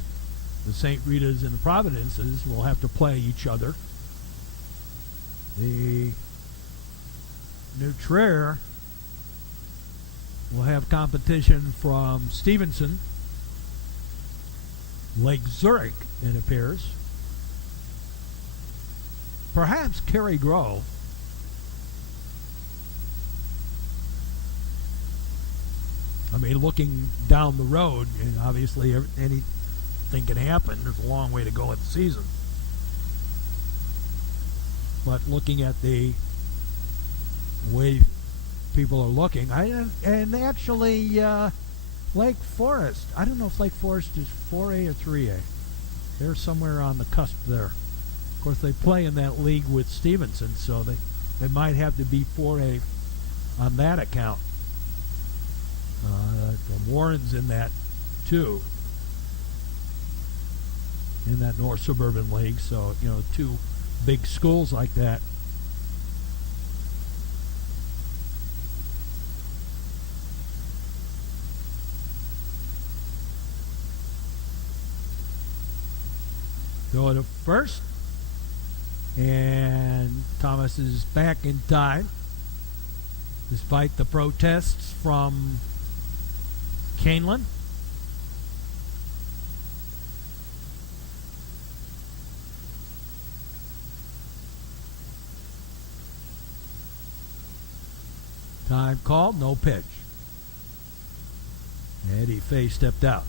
the St. Rita's and the Providences, will have to play each other. The New Trier will have competition from Stevenson, Lake Zurich, it appears. Perhaps Cary Grove. I mean, looking down the road, and obviously anything can happen. There's a long way to go in the season. But looking at the way people are looking, and actually Lake Forest, I don't know if Lake Forest is 4A or 3A. They're somewhere on the cusp there. Of course, they play in that league with Stevenson, so they might have to be 4A on that account. The Warren's in that too, in that North Suburban League, so 2 big schools like that. Go to first, and Thomas is back in time, despite the protests from Kaneland. Time called, no pitch. Eddie Fay stepped out.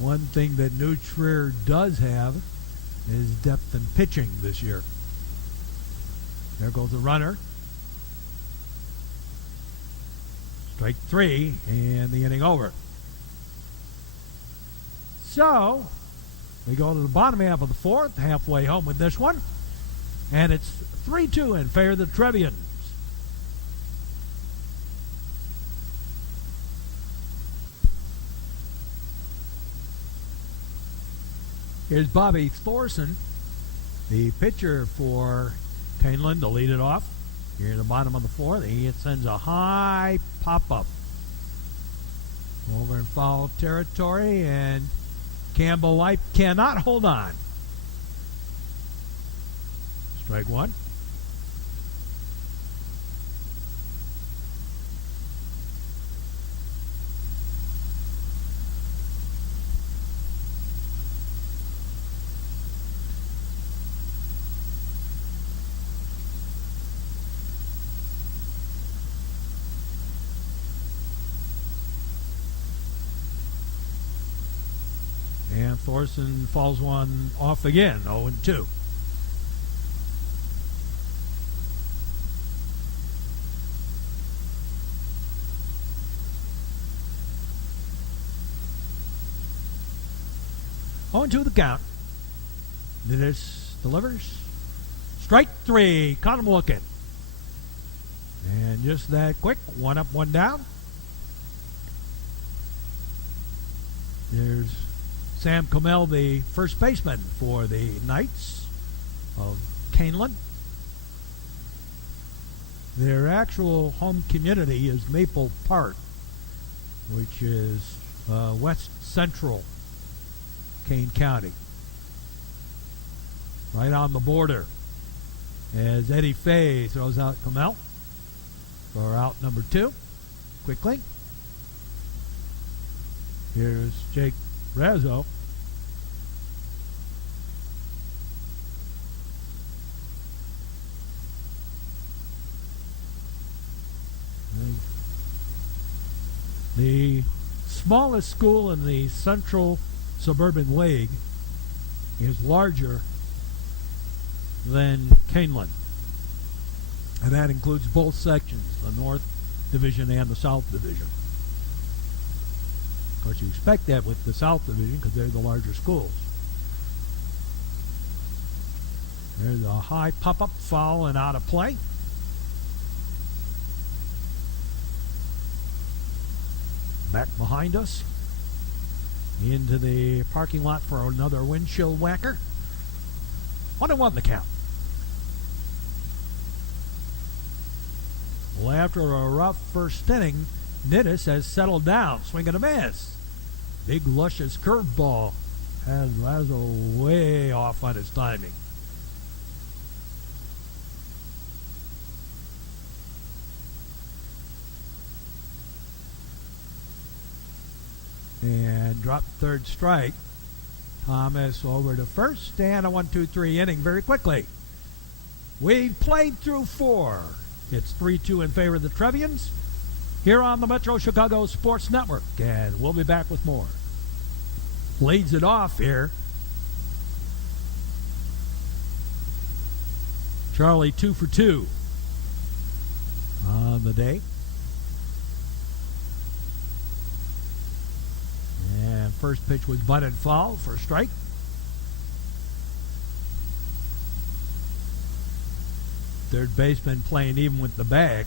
One thing that New Trier does have is depth in pitching this year. There goes the runner. Strike 3, and the inning over. So, we go to the bottom half of the 4th, halfway home with this one. And it's 3-2 in favor of the Trevians. Here's Bobby Thorson, the pitcher for Kaneland, to lead it off. Here in the bottom of the 4th, he sends a high pop-up over in foul territory, and Campbell Light cannot hold on. Strike 1. And Thorson falls one off again, 0-2. 0-2 the count. Nittis delivers. Strike three. Caught him looking. And just that quick. One up, one down. There's Sam Comel, the first baseman for the Knights of Kaneland. Their actual home community is Maple Park, which is west central Kane County. Right on the border. As Eddie Fay throws out Comel for out number 2. Quickly. Here's Jake Razzo. The smallest school in the Central Suburban League is larger than Kaneland. And that includes both sections, the North Division and the South Division. Of course, you expect that with the South Division because they're the larger schools. There's a high pop-up foul and out of play. Back behind us. Into the parking lot for another windshield whacker. 1-1 the count. Well, after a rough first inning, Nittis has settled down, swinging a miss. Big, luscious curveball has Razzo way off on his timing. And dropped third strike. Thomas over to first, and a 1-2-3 inning very quickly. We've played through 4. It's 3-2 in favor of the Trevians here on the Metro Chicago Sports Network, and we'll be back with more. Leads it off here. Charlie 2 for 2 on the day. And first pitch was bunted foul for a strike. Third baseman playing even with the bag.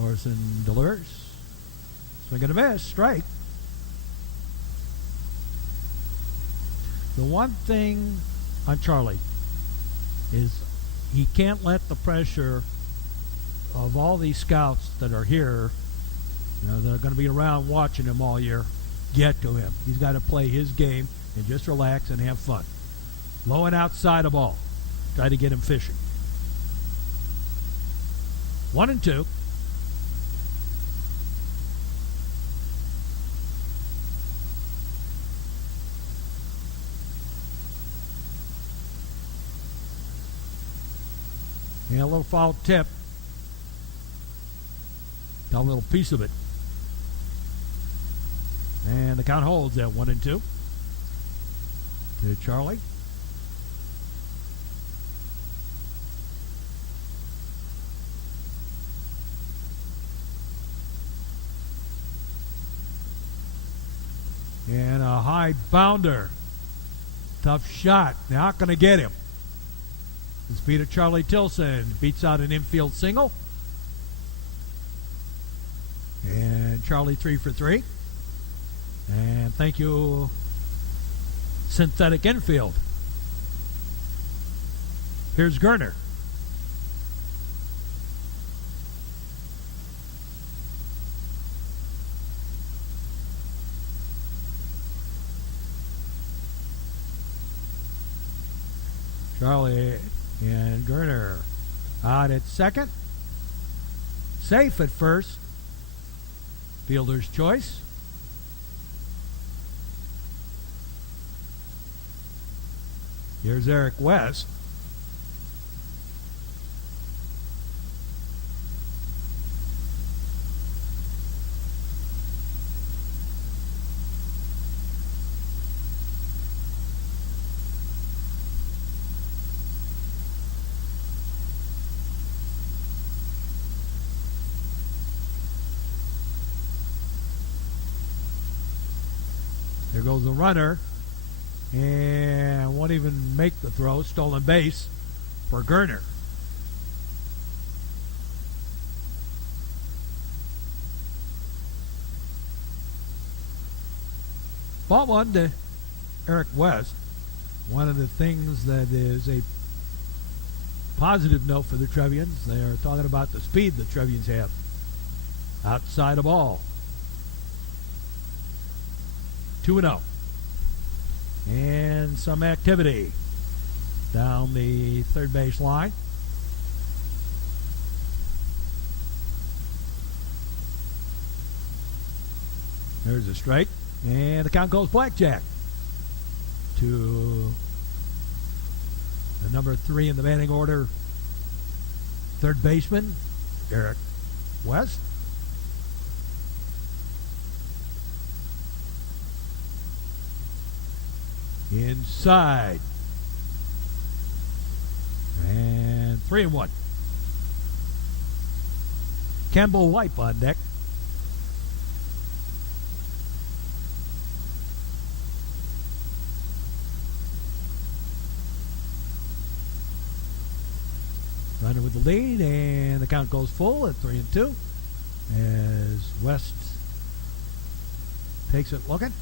Orson delivers. Swing and a miss. Strike. The one thing on Charlie is he can't let the pressure of all these scouts that are here, that are going to be around watching him all year, get to him. He's got to play his game and just relax and have fun. Low and outside of ball. Try to get him fishing. 1-2. And a little foul tip. Got a little piece of it. And the count holds at 1-2. To Charlie. And a high bounder. Tough shot. Not going to get him. The speed of Charlie Tilson beats out an infield single. And Charlie 3 for 3. And thank you, Synthetic Infield. Here's Gerner. Charlie and Gerner out at second. Safe at first. Fielder's choice. Here's Eric West. Here goes the runner. And won't even make the throw. Stolen base for Gerner. Ball one to Eric West. One of the things that is a positive note for the Trevians, they are talking about the speed the Trevians have outside the ball. 2-0. And some activity down the third base line. There's a strike. And the count goes blackjack to the number 3 in the batting order, third baseman, Eric West. Inside. And 3-1. Campbell Lipe on deck. Runner with the lead, and the count goes full at 3-2 as West takes it looking.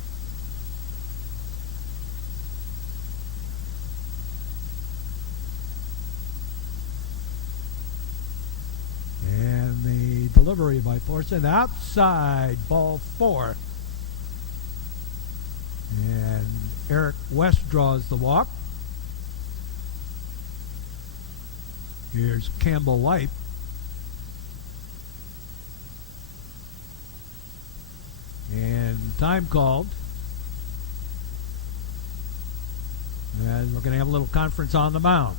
And the delivery by Thorson outside, ball 4. And Eric West draws the walk. Here's Campbell Lipe. And time called. And we're going to have a little conference on the mound.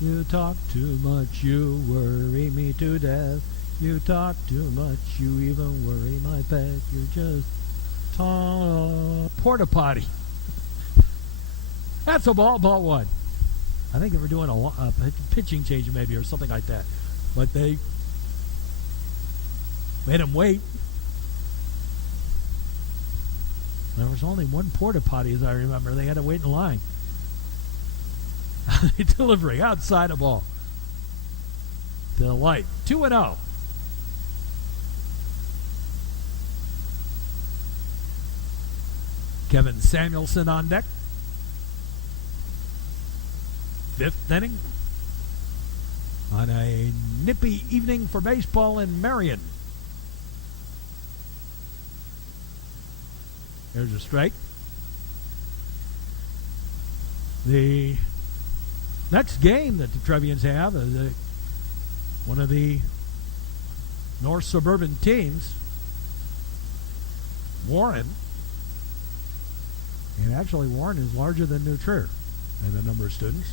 You talk too much, you worry me to death. You talk too much, you even worry my pet. You're just porta potty. That's a ball 1. I think they were doing a pitching change maybe or something like that. But they made him wait. There was only one porta potty, as I remember. They had to wait in line. Delivery outside the ball. To the light. 2-0. Kevin Samuelson on deck. 5th inning on a nippy evening for baseball in Marion. There's a strike. The next game that the Trevians have is one of the North Suburban teams, Warren. And actually Warren is larger than New Trier in the number of students.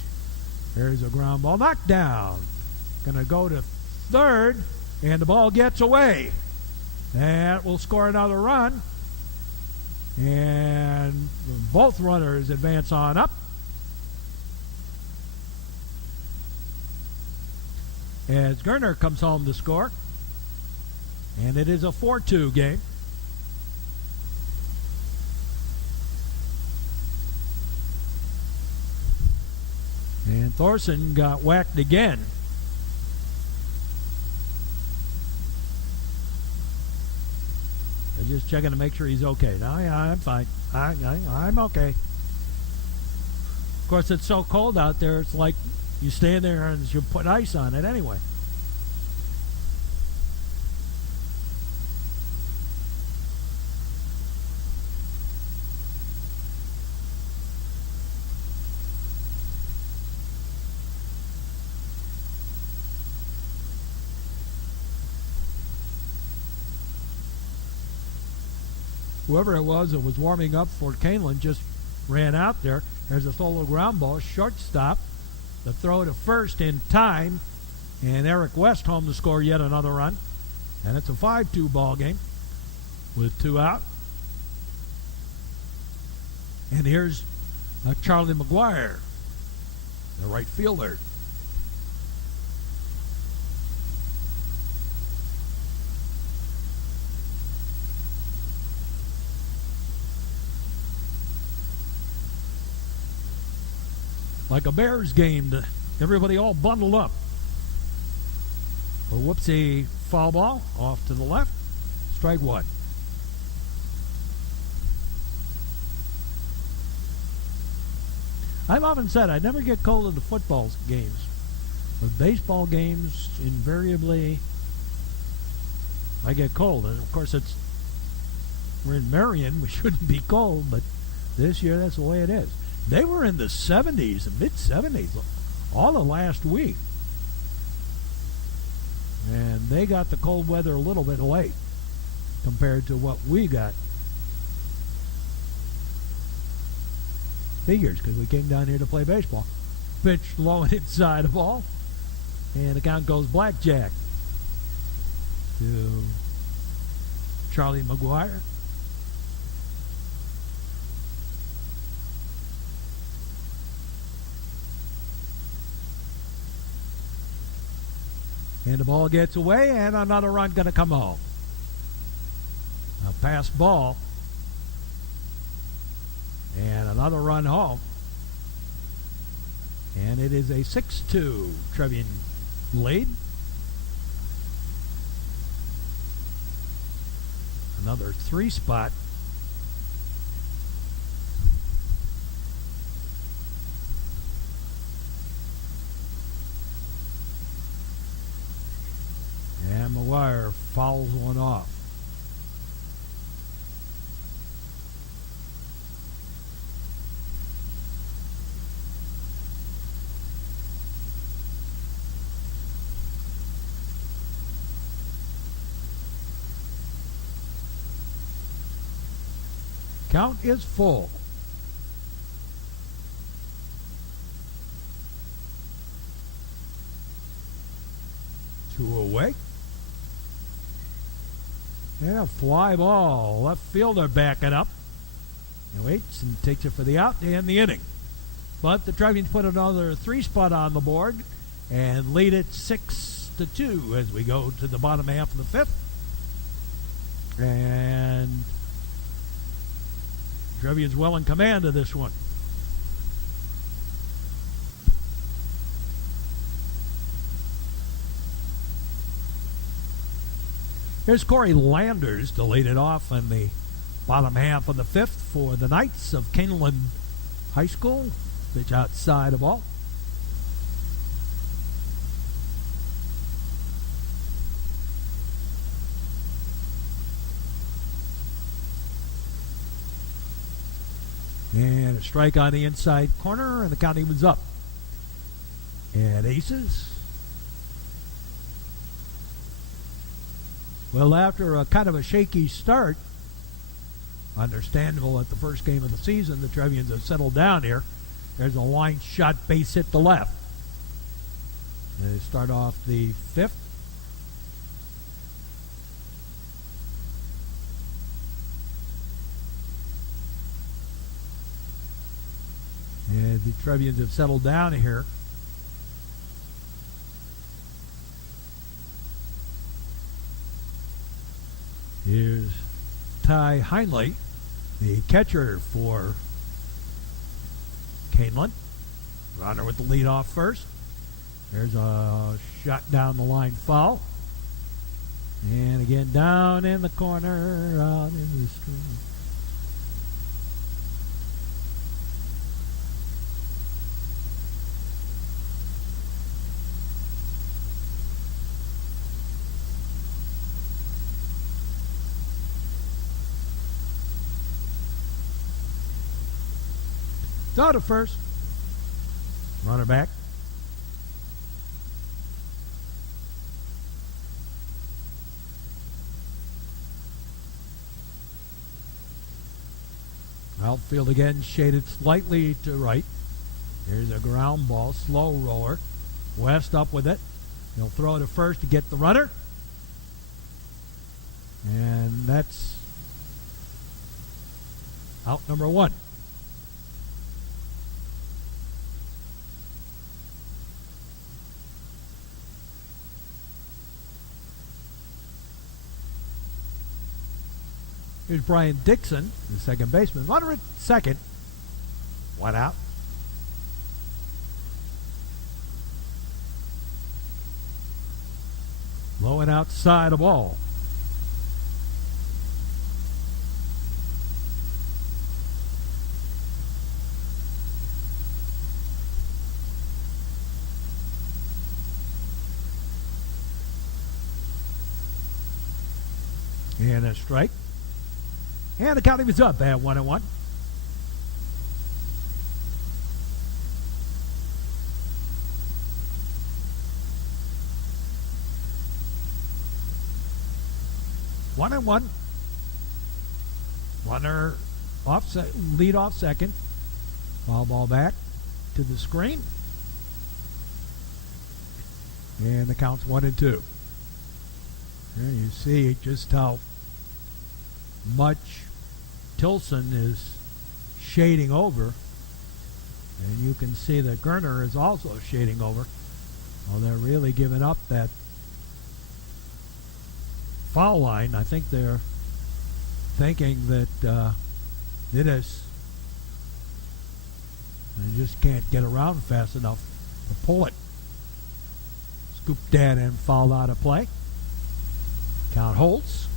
There's a ground ball knocked down. Going to go to third, and the ball gets away. That will score another run. And both runners advance on up. As Gerner comes home to score. And it is a 4-2 game. And Thorson got whacked again. They're just checking to make sure he's okay. No, yeah, I'm fine. I'm okay. Of course, it's so cold out there, it's like you stand there and you put ice on it anyway. Whoever it was that was warming up for Kaneland just ran out there. There's a solo ground ball, shortstop. The throw to first in time, and Eric West home to score yet another run. And it's a 5-2 ball game with 2 out. And here's Charlie McGuire, the right fielder. like a Bears game. Everybody all bundled up. A whoopsie foul ball off to the left. Strike one. I've often said I never get cold at the football games. But baseball games, invariably, I get cold. And of course, we're in Marion. We shouldn't be cold, but this year that's the way it is. They were in the 70s, the mid-70s, all of last week. And they got the cold weather a little bit late compared to what we got. Figures, because we came down here to play baseball. Pitch low and inside the ball. And the count goes blackjack to Charlie McGuire. And the ball gets away, and another run going to come home. A pass ball. And another run home. And it is a 6-2 Trevian lead. Another 3-spot. And McGuire fouls one off. Count is full. Two away. And a fly ball. Left fielder backing up. And waits and takes it for the out and the inning. But the Trevians put another 3-spot on the board and lead it 6-2 as we go to the bottom half of the fifth. And Trevian's well in command of this one. Here's Corey Landers to lead it off in the bottom half of the fifth for the Knights of Kaneland High School. Pitch outside the ball. And a strike on the inside corner, and the count evens up. And aces. Well, after a kind of a shaky start, understandable at the first game of the season, the Trevians have settled down here. There's a line shot base hit to left. They start off the fifth. And the Trevians have settled down here. Here's Ty Heinley, the catcher for Kaneland. Runner with the lead off first. There's a shot down the line foul. And again down in the corner, out in the street. Go to first. Runner back. Outfield again, shaded slightly to right. Here's a ground ball, slow roller. West up with it. He'll throw to first to get the runner. And that's out number one. Here's Brian Dixon, the second baseman. Runner at second. One out. Low and outside of ball. And a strike. And the count is up at 1-1. One and one. Runner lead off second. Foul ball back to the screen. And the count's 1-2. And you see just how much Tilson is shading over. And you can see that Gerner is also shading over. Well, they're really giving up that foul line. I think they're thinking that they just can't get around fast enough to pull it. Scooped that and fouled out of play. Count holds.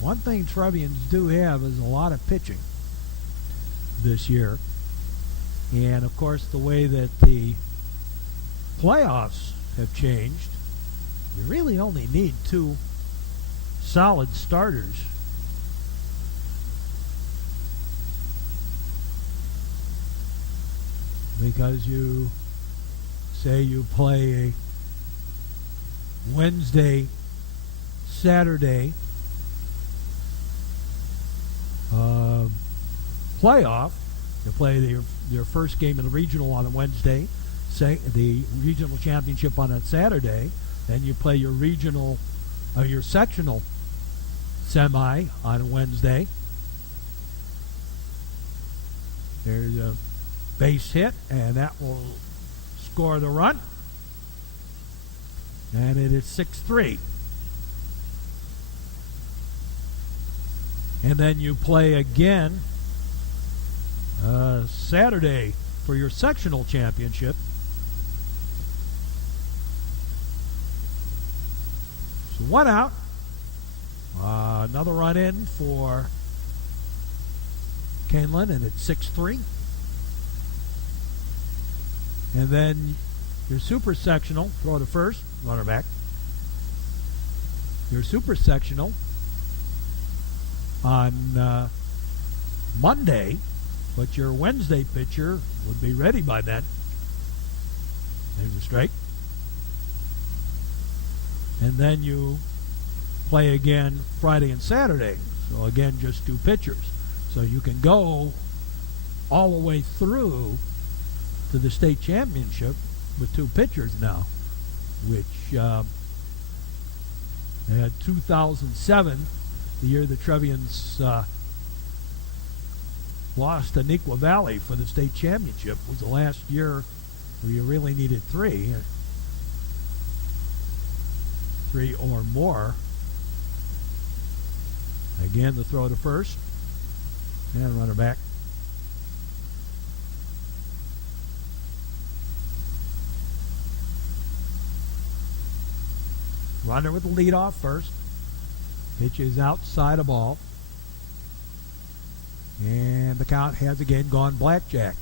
One thing Trevians do have is a lot of pitching this year. And, of course, the way that the playoffs have changed, you really only need 2 solid starters. Because you say you play a Wednesday, Saturday playoff. You play your first game in the regional on a Wednesday, the regional championship on a Saturday. Then you play your regional, your sectional semi on a Wednesday. There's a base hit, and that will score the run. And it is 6-3. And then you play again Saturday for your sectional championship. So 1 out. Another run in for Kaneland, and it's 6-3. And then your super sectional, throw to first, runner back. Your super sectional on Monday, but your Wednesday pitcher would be ready by then. There's a strike. And then you play again Friday and Saturday. So again, just 2 pitchers. So you can go all the way through to the state championship with 2 pitchers now, which they had 2007, the year the Trevians lost to Neuqua Valley for the state championship, was the last year where you really needed 3 or more. Again, the throw to first, and runner back. Runner with the lead off first. Pitch is outside of ball. And the count has again gone blackjack.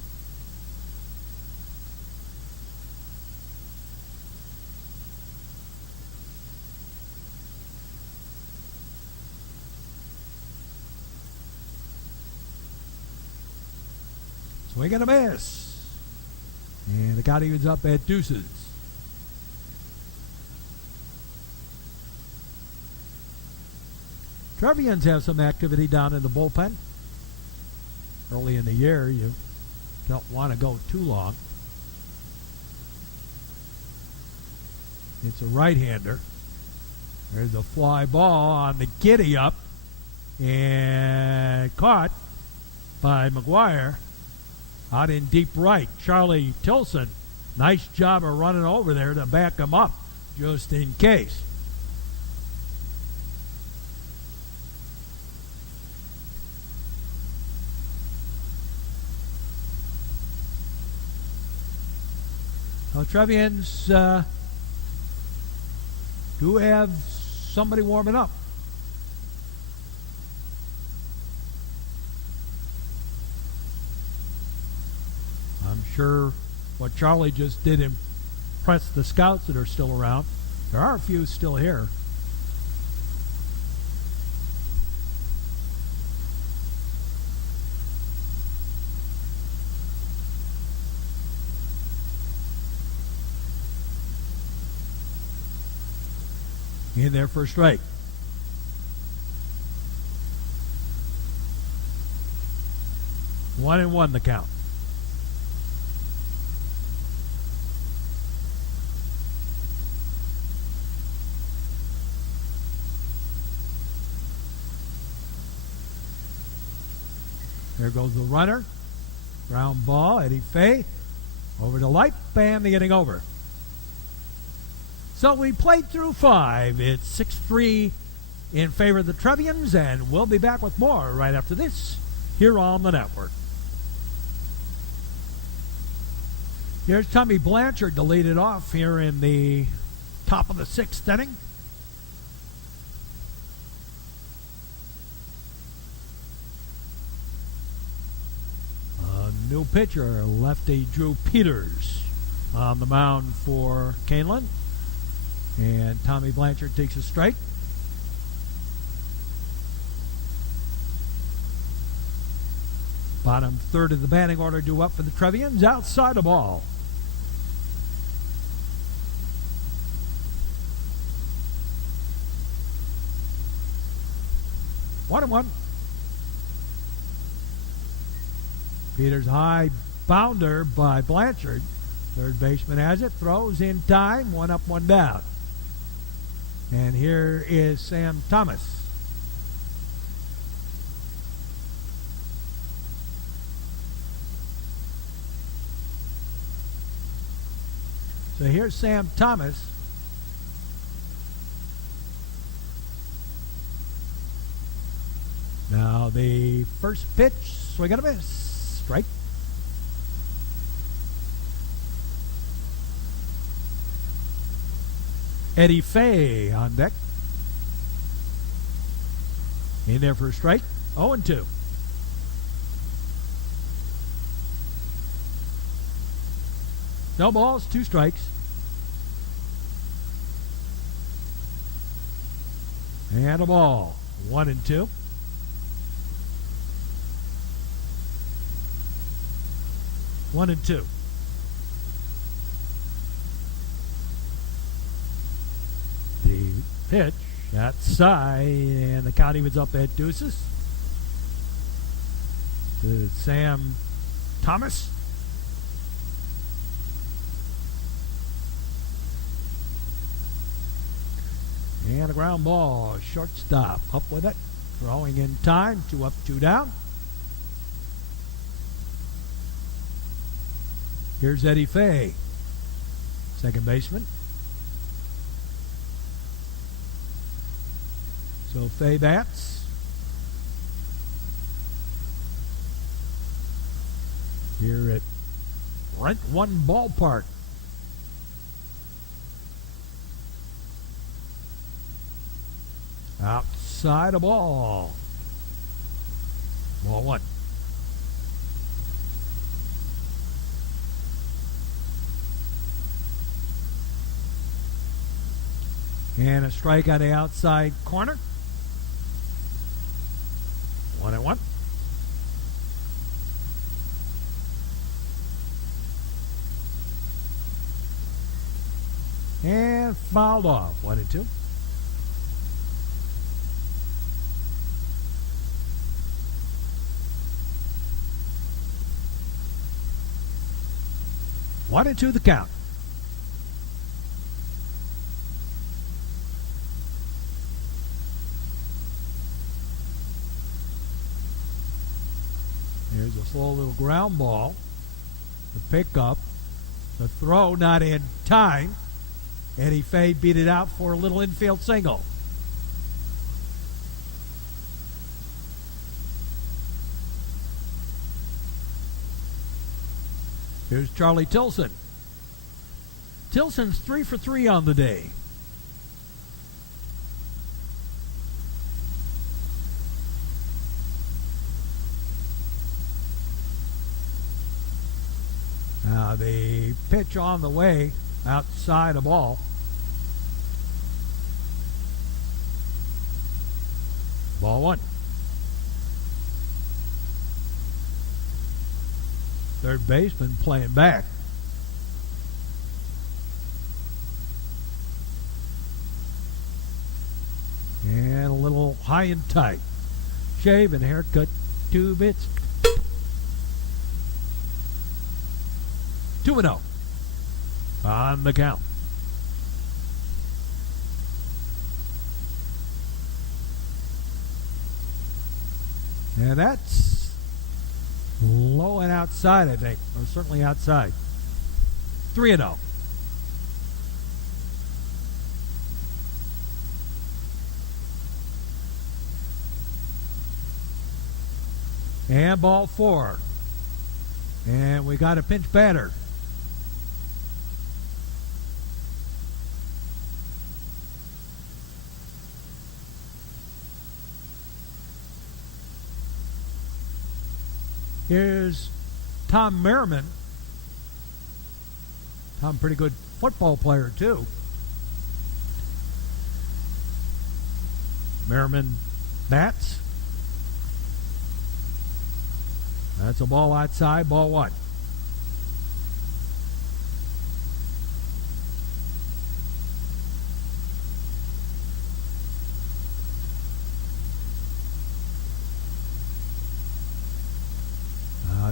Swing and a miss. And the count evens up at deuces. Trevians have some activity down in the bullpen. Early in the year, you don't want to go too long. It's a right-hander. There's a fly ball on the giddy up and caught by McGuire out in deep right. Charlie Tilson, nice job of running over there to back him up just in case. Well, Trevians do have somebody warming up. I'm sure what Charlie just did impress the scouts that are still around. There are a few still here. In there for a strike. One and one the count. There goes the runner. Ground ball, Eddie Fay. Over to Light, bam, they're getting over. So we played through 5. It's 6-3 in favor of the Trevians, and we'll be back with more right after this here on the network. Here's Tommy Blanchard to lead it off here in the top of the 6th inning. A new pitcher, lefty Drew Peters, on the mound for Kaneland. And Tommy Blanchard takes a strike. Bottom third of the batting order due up for the Trevians. Outside the ball. One and one. Peters high bounder by Blanchard. Third baseman has it. Throws in time. One up, one down. And here is Sam Thomas. So here's Sam Thomas. Now the first pitch, swing and a miss. Strike. Eddie Fay on deck. In there for a strike. 0-2. No balls, 2 strikes. And a ball. 1-2. One and two. The pitch outside, and the count evens up at deuces. To Sam Thomas. And a ground ball, shortstop up with it. Throwing in time, 2 up, 2 down. Here's Eddie Fay, second baseman. So Fay bats. Here at Rent One Ballpark. Outside a ball. Ball 1. And a strike on the outside corner. 1-1. And fouled off. 1-2. One and two the count. Here's a slow little ground ball. The pickup. The throw not in time. Eddie Fay beat it out for a little infield single. Here's Charlie Tilson. Tilson's 3 for 3 on the day. Now the pitch on the way, outside the ball. Ball 1. Third baseman playing back. And a little high and tight. Shave and haircut, 2 bits. 2-0 on the count. And that's low and outside, I think. Or certainly outside. 3-0. And ball 4. And we got a pinch batter. Here's Tom Marion. Tom, pretty good football player, too. Marion bats. That's a ball outside, ball 1.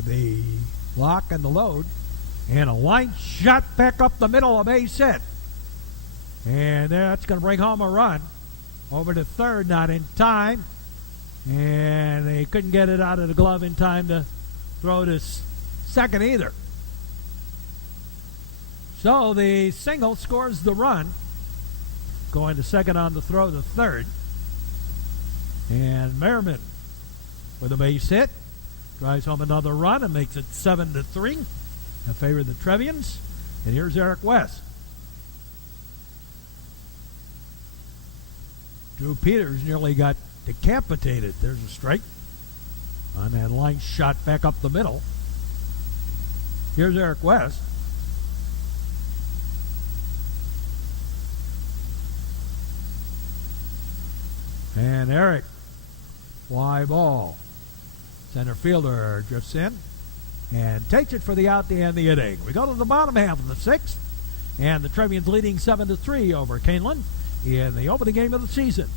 The lock and the load, and a line shot back up the middle of base hit. And that's going to bring home a run. Over to third, not in time. And they couldn't get it out of the glove in time to throw to second either. So the single scores the run. Going to second on the throw to third. And Marion with a base hit. Drives home another run and makes it 7-3 in favor of the Trevians. And here's Eric West. Drew Peters nearly got decapitated. There's a strike on that line shot back up the middle. Here's Eric West. And Eric, fly ball. Center fielder drifts in and takes it for the out to end the inning. We go to the bottom half of the 6th, and the Trevians leading 7-3 over Kaneland in the opening game of the season.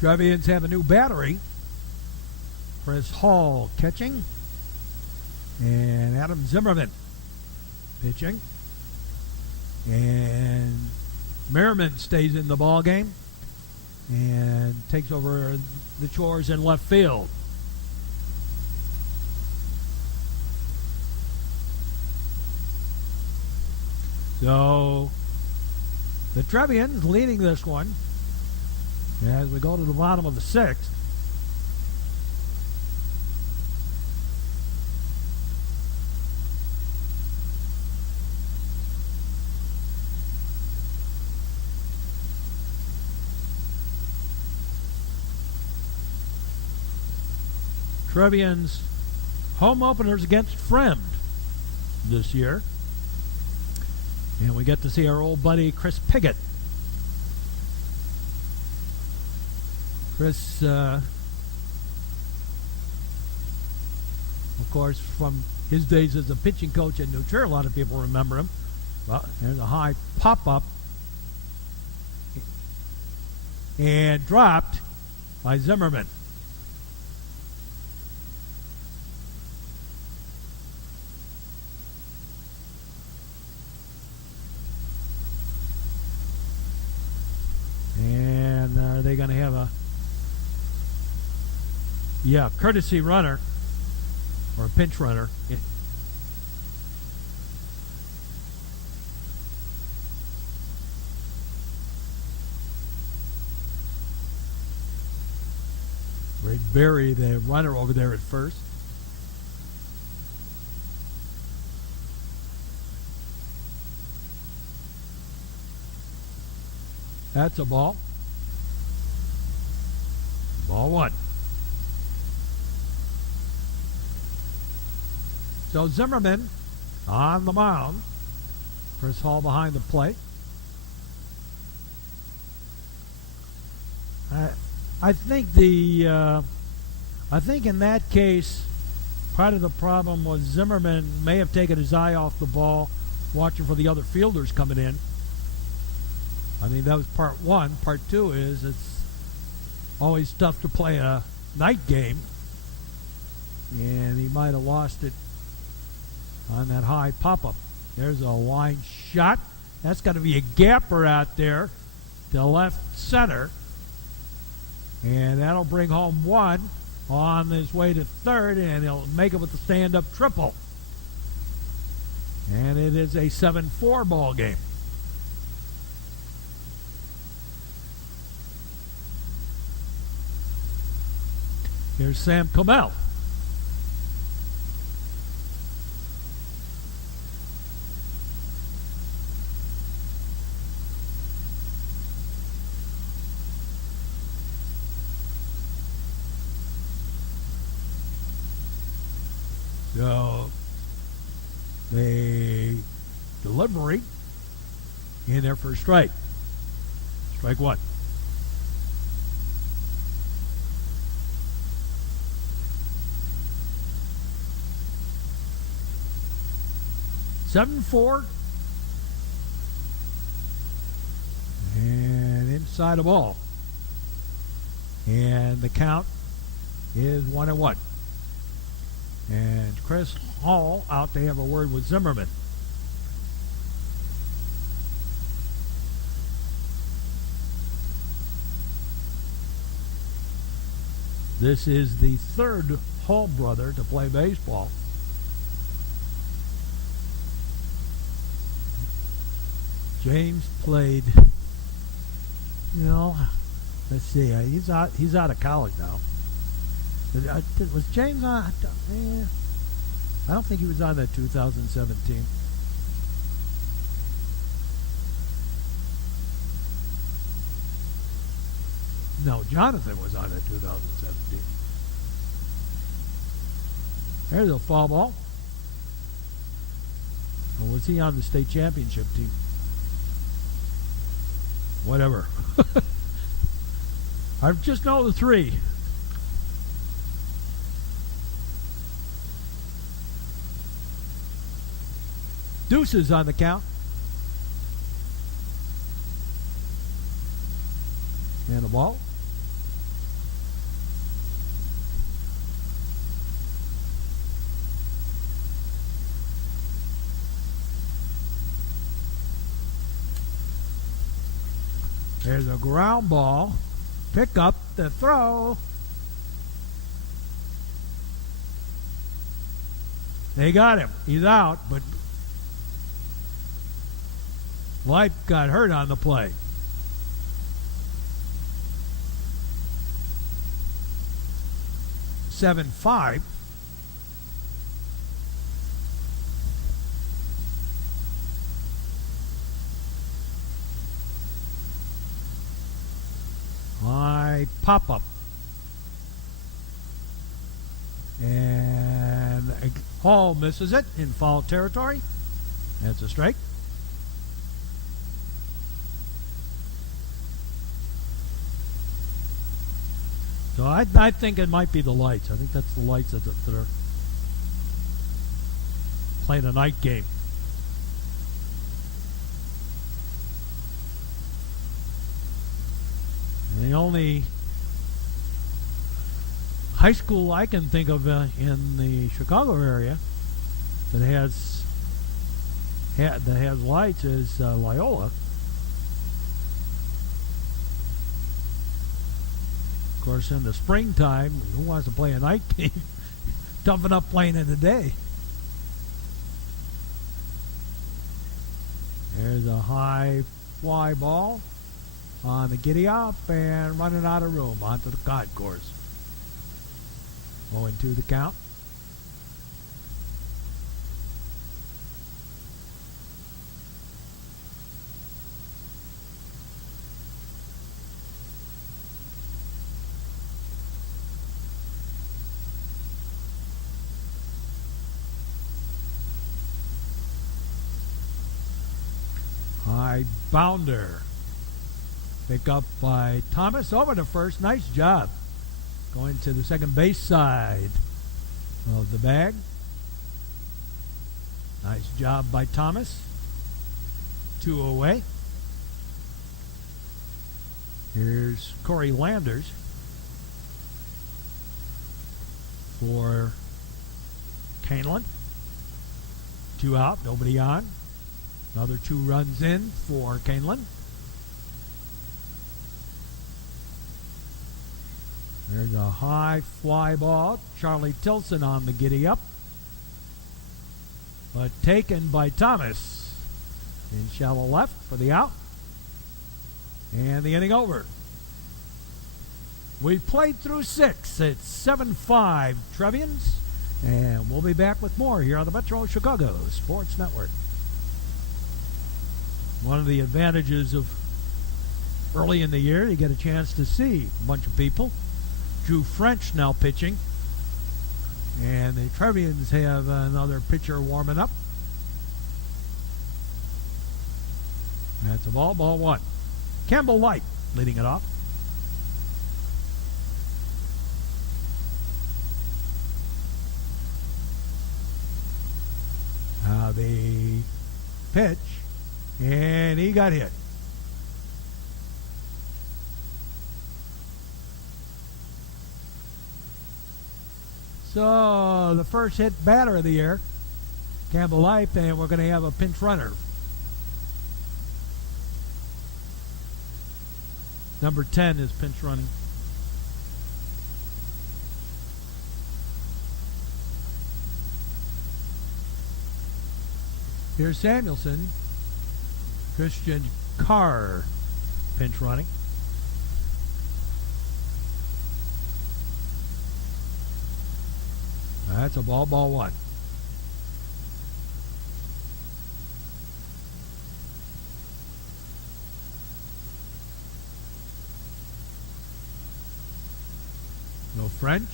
Trevians have a new battery. Chris Hall catching, and Adam Zimmerman pitching. And Marion stays in the ball game and takes over the chores in left field. So the Trevians leading this one as we go to the bottom of the 6th. Trevians home openers against Fremd this year. And we get to see our old buddy Chris Piggott. Chris, of course, from his days as a pitching coach at New Trier, a lot of people remember him. Well, there's a high pop-up. And dropped by Zimmerman. And are they going to have a courtesy runner or a pinch runner? bury the runner over there at first. That's a ball. Ball one. So Zimmerman on the mound. Chris Hall behind the plate. I think in that case, part of the problem was Zimmerman may have taken his eye off the ball, watching for the other fielders coming in. I mean, that was part one. Part two is it's always tough to play a night game, and he might have lost it on that high pop-up. There's a line shot. That's got to be a gapper out there to left center. And that'll bring home one on his way to third, and he'll make it with the stand-up triple. And it is a 7-4 ball game. Here's Sam Comel. So, the delivery in there for a strike. Strike one. Seven four. And inside a ball. And the count is 1-1. And Chris Hall out to have a word with Zimmerman. This is the third Hall brother to play baseball. James played, let's see, he's out of college now. Was James on? I don't think he was on that 2017. No, Jonathan was on that 2017. There's a foul ball. Or was he on the state championship team? Whatever. I just know the three. Deuces on the count. And the ball. There's a ground ball. Pick up the throw. They got him. He's out, but Light got hurt on the play. Seven five. High pop up. And Hall misses it in foul territory. That's a strike. So I think it might be the Lights. I think that's the Lights that are playing a night game. And the only high school I can think of in the Chicago area that has Lights is Loyola. Of course, in the springtime, who wants to play a night game? Toughen up playing in the day. There's a high fly ball on the giddy up and running out of room onto the concourse. 0-2 the count. High bounder. Pick up by Thomas over to first. Nice job. Going to the second base side of the bag. Nice job by Thomas. 2 away. Here's Corey Landers for Kaneland. 2 out, nobody on. Another 2 runs in for Kaneland. There's a high fly ball. Charlie Tilson on the giddy up. But taken by Thomas in shallow left for the out. And the inning over. We played through 6. It's 7-5 Trevians. And we'll be back with more here on the Metro Chicago Sports Network. One of the advantages of early in the year, you get a chance to see a bunch of people. Drew French now pitching. And the Trevians have another pitcher warming up. That's a ball 1. Campbell Light leading it off. Now the pitch. And he got hit. So the first hit batter of the year, Campbell Light, and we're going to have a pinch runner. Number 10 is pinch running. Here's Samuelson. Christian Carr pinch running. That's a ball 1. No French.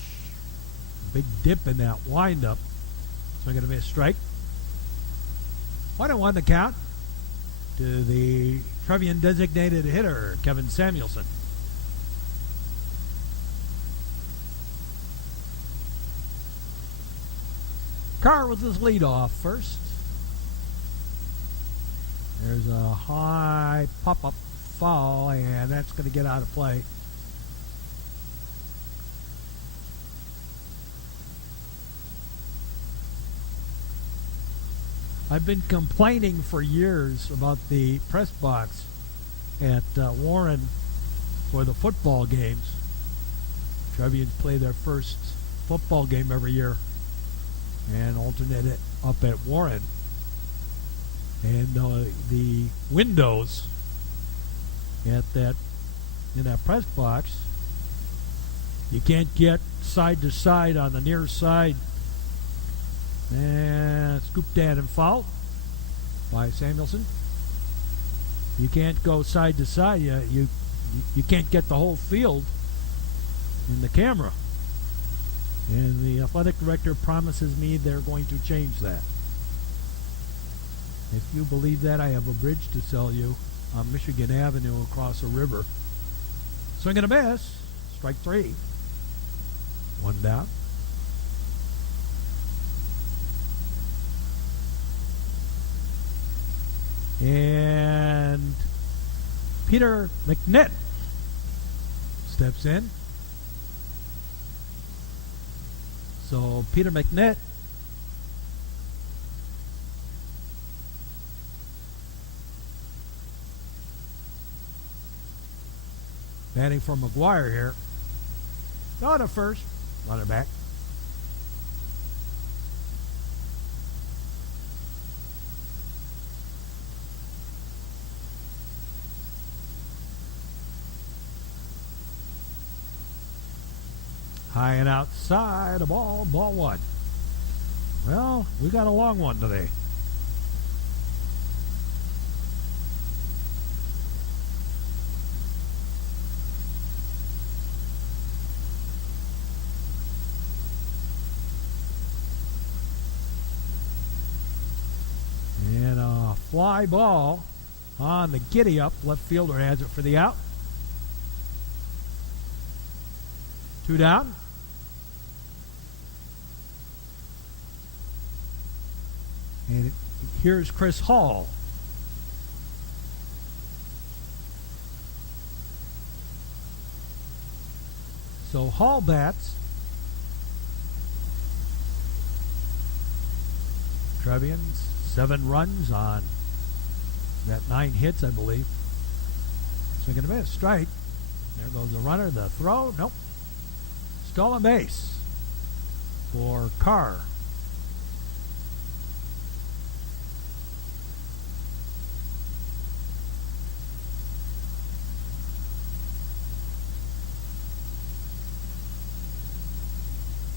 Big dip in that windup. So going to be a strike. 1-1 the count to the Trevian designated hitter, Kevin Samuelson. Carr with his lead off first. There's a high pop-up foul, and that's going to get out of play. I've been complaining for years about the press box at Warren for the football games. Trevians play their first football game every year and alternate it up at Warren. And the windows in that press box, you can't get side to side on the near side. And scooped that and foul by Samuelson. You can't go side to side. You can't get the whole field in the camera. And the athletic director promises me they're going to change that. If you believe that, I have a bridge to sell you on Michigan Avenue across a river. Swing and a miss. Strike 3. 1 down. And Peter McNitt steps in. So Peter McNitt batting for McGuire here. Not a first. Runner back. High and outside, ball one. Well, we got a long one today. And a fly ball on the giddy up. Left fielder has it for the out. 2 down. And here's Chris Hall. So Hall bats. Trevians, 7 runs on that 9 hits, I believe. Swing and a miss, strike. There goes the runner, the throw, nope. Stolen base for Carr.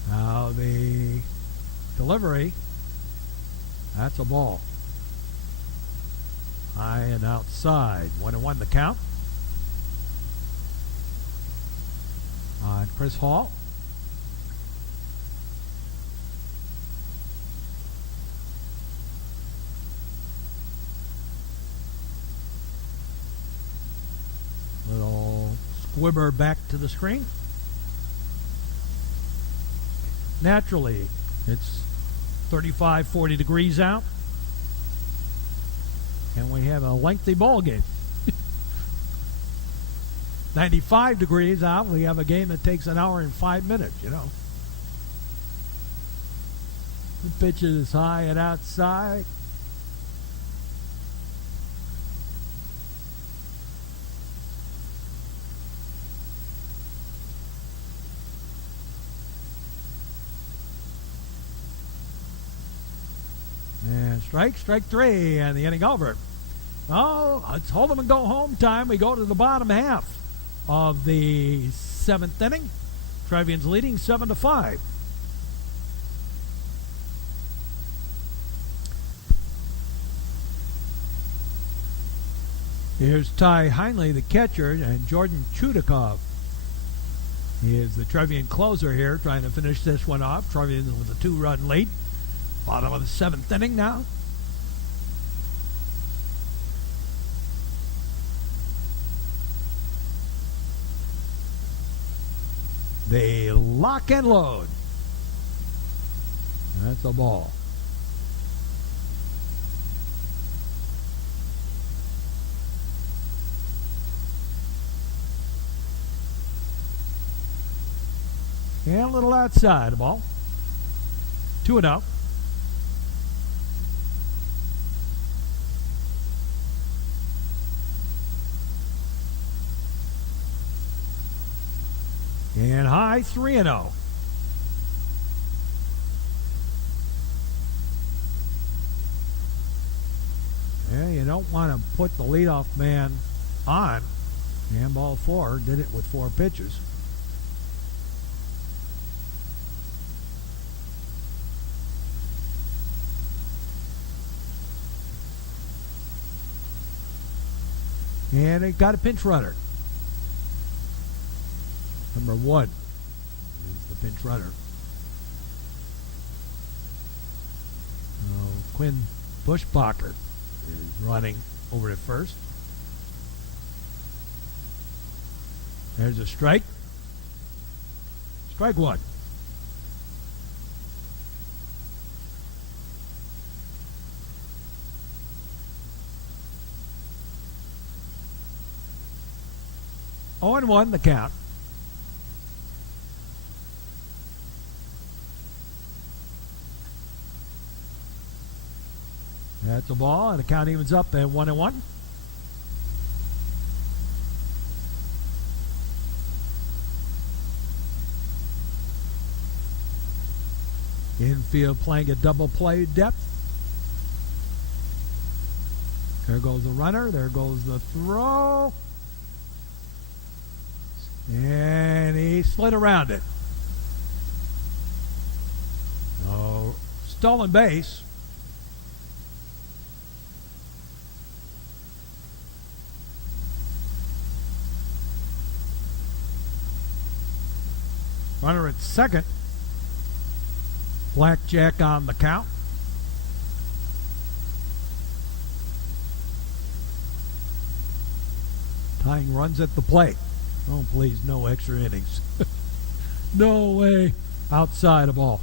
Now the delivery, that's a ball. High and outside. 1-1 the count on Chris Hall. Little squibber back to the screen. Naturally, it's 35, 40 degrees out. And we have a lengthy ball game. 95 degrees out, we have a game that takes an hour and 5 minutes, you know. The pitch is high and outside. And strike 3, and the inning over. Oh, it's hold 'em and go home time. We go to the bottom half of the 7th inning. Trevians leading 7-5. Here's Ty Heinley, the catcher, and Jordan Chudikov. He is the Trevian closer here, trying to finish this one off. Trevians with a 2-run lead. Bottom of the 7th inning now. They lock and load. That's a ball. And a little outside the ball. 2-0. And high 3-0. Yeah, you don't want to put the leadoff man on. And ball 4 did it with 4 pitches. And it got a pinch runner. Number 1 is the pinch runner. Quinn Bushbacher is running over at first. There's a strike. Strike 1. Oh, and 1 the count. That's a ball, and the count evens up at 1-1. Infield playing a double play depth. There goes the runner. There goes the throw. And he slid around it. stolen base. Runner at second. Blackjack on the count. Tying runs at the plate. Oh, please, no extra innings. No way. Outside of ball.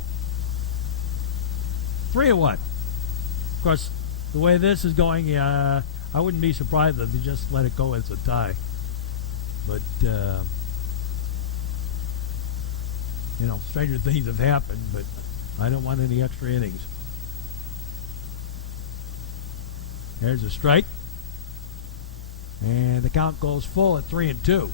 3-1. Of course, the way this is going, I wouldn't be surprised if they just let it go as a tie. But, stranger things have happened, but I don't want any extra innings. There's a strike. And the count goes full at 3-2.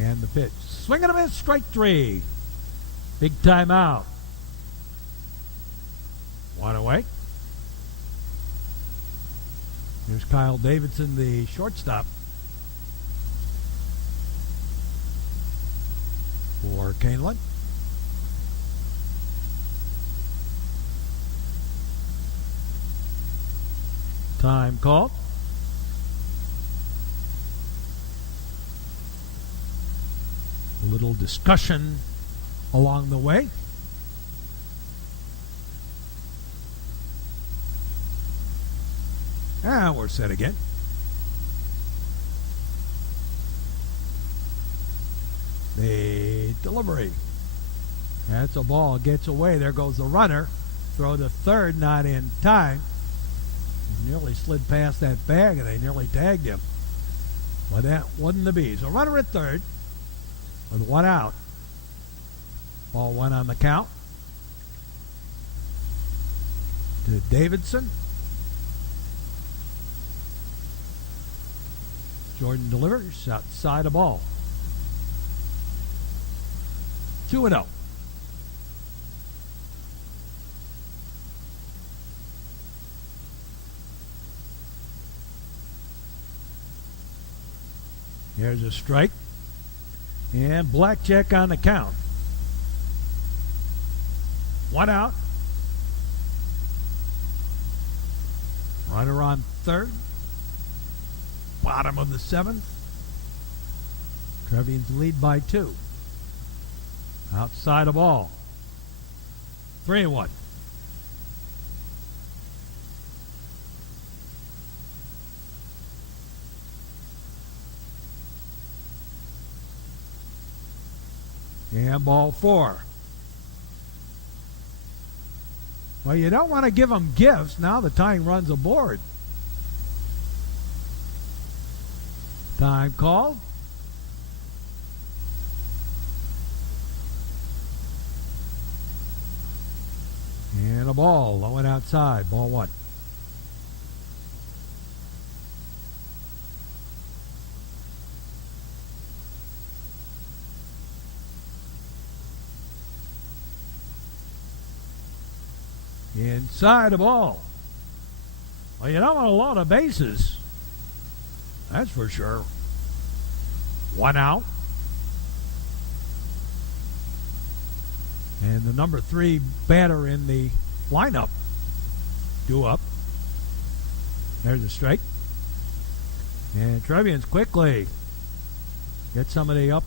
And the pitch. Swing and a miss, strike 3. Big timeout. 1 away. Here's Kyle Davidson, the shortstop for Kaneland. Time called. A little discussion along the way. And we're set again. The delivery. That's a ball. Gets away. There goes the runner. Throw to third. Not in time. He nearly slid past that bag and they nearly tagged him. But that wasn't the be. So runner at third with 1 out. Ball 1 on the count. To Davidson. Jordan delivers outside the ball. 2-0. Here's a strike. And blackjack on the count. 1 out. Runner on third. Bottom of the 7th. Trevians lead by 2. Outside of ball. 3-1. And ball 4. Well, you don't want to give them gifts. Now the tying run's aboard. Time called. And a ball low and outside. Ball 1. Inside the ball. Well, you don't want to load the bases. That's for sure. 1 out. And the number 3 batter in the lineup due up. There's a strike. And Trevians quickly get somebody up.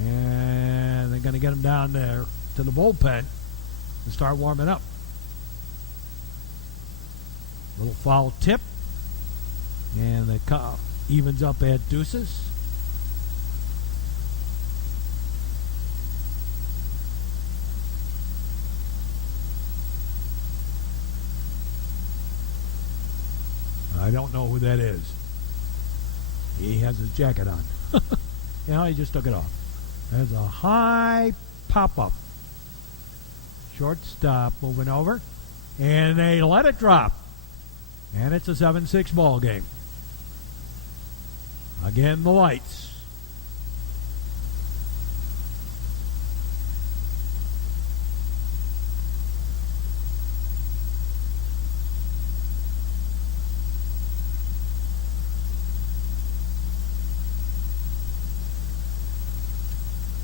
And they're going to get him down there to the bullpen and start warming up. Little foul tip. And the count evens up at deuces. I don't know who that is. He has his jacket on. He just took it off. There's a high pop-up. Shortstop moving over. And they let it drop. And it's a 7-6 ball game. Again, the lights.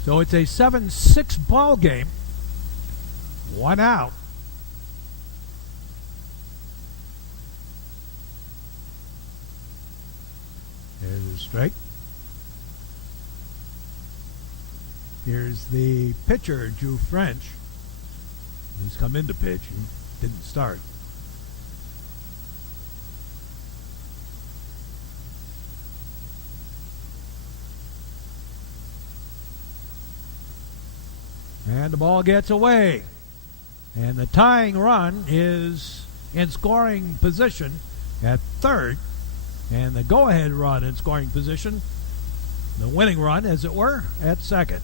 So it's a 7-6 ball game. 1 out. There's a strike. Here's the pitcher, Drew French. He's come in to pitch. He didn't start. And the ball gets away. And the tying run is in scoring position at third. And the go-ahead run in scoring position, the winning run, as it were, at second.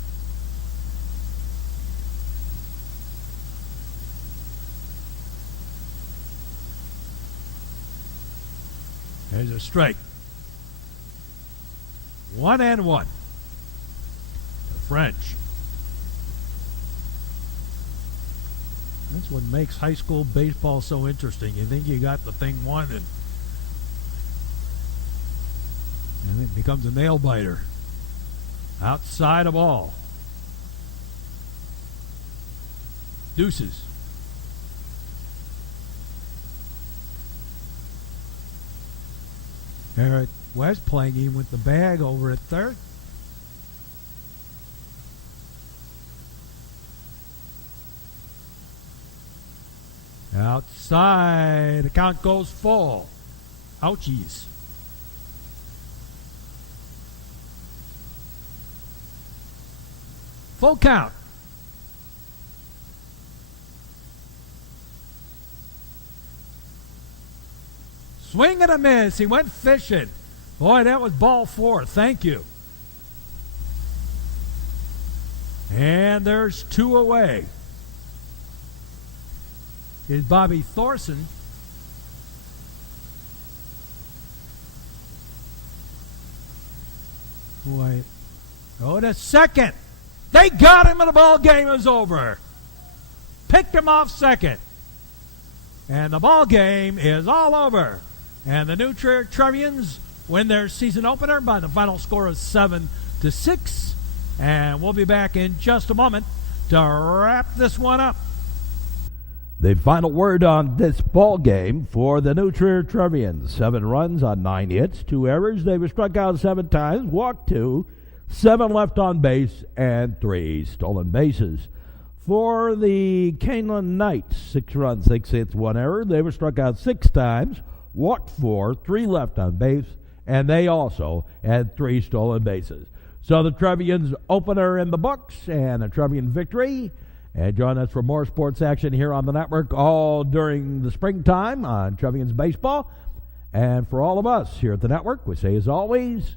There's a strike. 1-1. French. That's what makes high school baseball so interesting. You think you got the thing won, and it becomes a nail biter. Outside of ball. Deuces. Eric West playing in with the bag over at third. Outside. The count goes full. Ouchies. Full count. Swing and a miss. He went fishing. Boy, that was ball 4. Thank you. And there's 2 away. Is Bobby Thorson. Boy. Oh, to second. They got him and the ball game is over. Picked him off second. And the ball game is all over. And the new Trier Trevians win their season opener by the final score of 7-6. And we'll be back in just a moment to wrap this one up. The final word on this ball game for the new Trier Trevians. 7 runs on 9 hits, 2 errors. They were struck out 7 times, walked 2, 7 left on base, and 3 stolen bases. For the Kaneland Knights, 6 runs, 6 hits, 1 error. They were struck out 6 times, walked 4, 3 left on base, and they also had 3 stolen bases. So the Trevians opener in the books and a Trevian victory. And join us for more sports action here on the network all during the springtime on Trevians Baseball. And for all of us here at the network, we say as always,